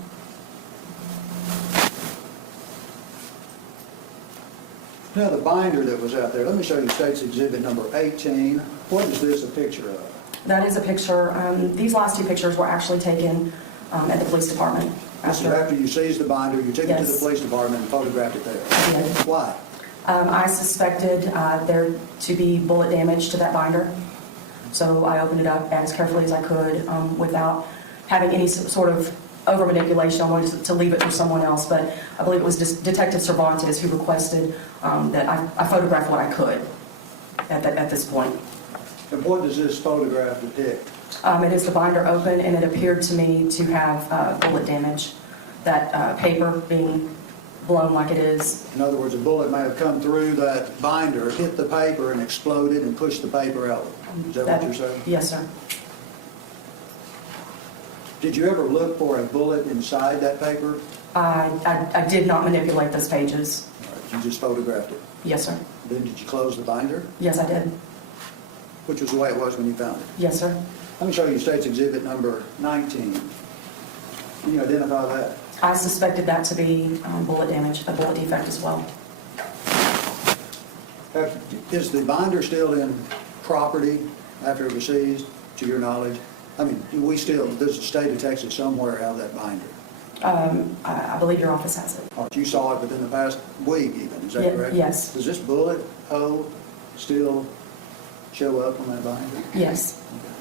Now, the binder that was out there, let me show you State's Exhibit number 18. What is this a picture of? That is a picture. These last two pictures were actually taken at the police department. This is after you seized the binder, you took it to the Yes. police department and photographed it there? I did. Why? I suspected there to be bullet damage to that binder. So I opened it up as carefully as I could without having any sort of over manipulation. I wanted to leave it for someone else, but I believe it was Detective Cervantes who requested that I photograph what I could at this point. And what does this photograph depict? It is the binder open, and it appeared to me to have bullet damage. That paper being blown like it is. In other words, a bullet may have come through that binder, hit the paper, and exploded and pushed the paper out. Is that what you're saying? Yes, sir. Did you ever look for a bullet inside that paper? I did not manipulate those pages. All right, you just photographed it. Yes, sir. Then did you close the binder? Yes, I did. Which was the way it was when you found it. Yes, sir. Let me show you State's Exhibit number 19. Can you identify that? I suspected that to be bullet damage, a bullet defect as well. Is the binder still in property after it was seized, to your knowledge? I mean, does the state of Texas somewhere have that binder? I believe your office has it. Or you saw it within the past week even, is that correct? Yes. Does this bullet hole still show up on that binder? Yes. Okay.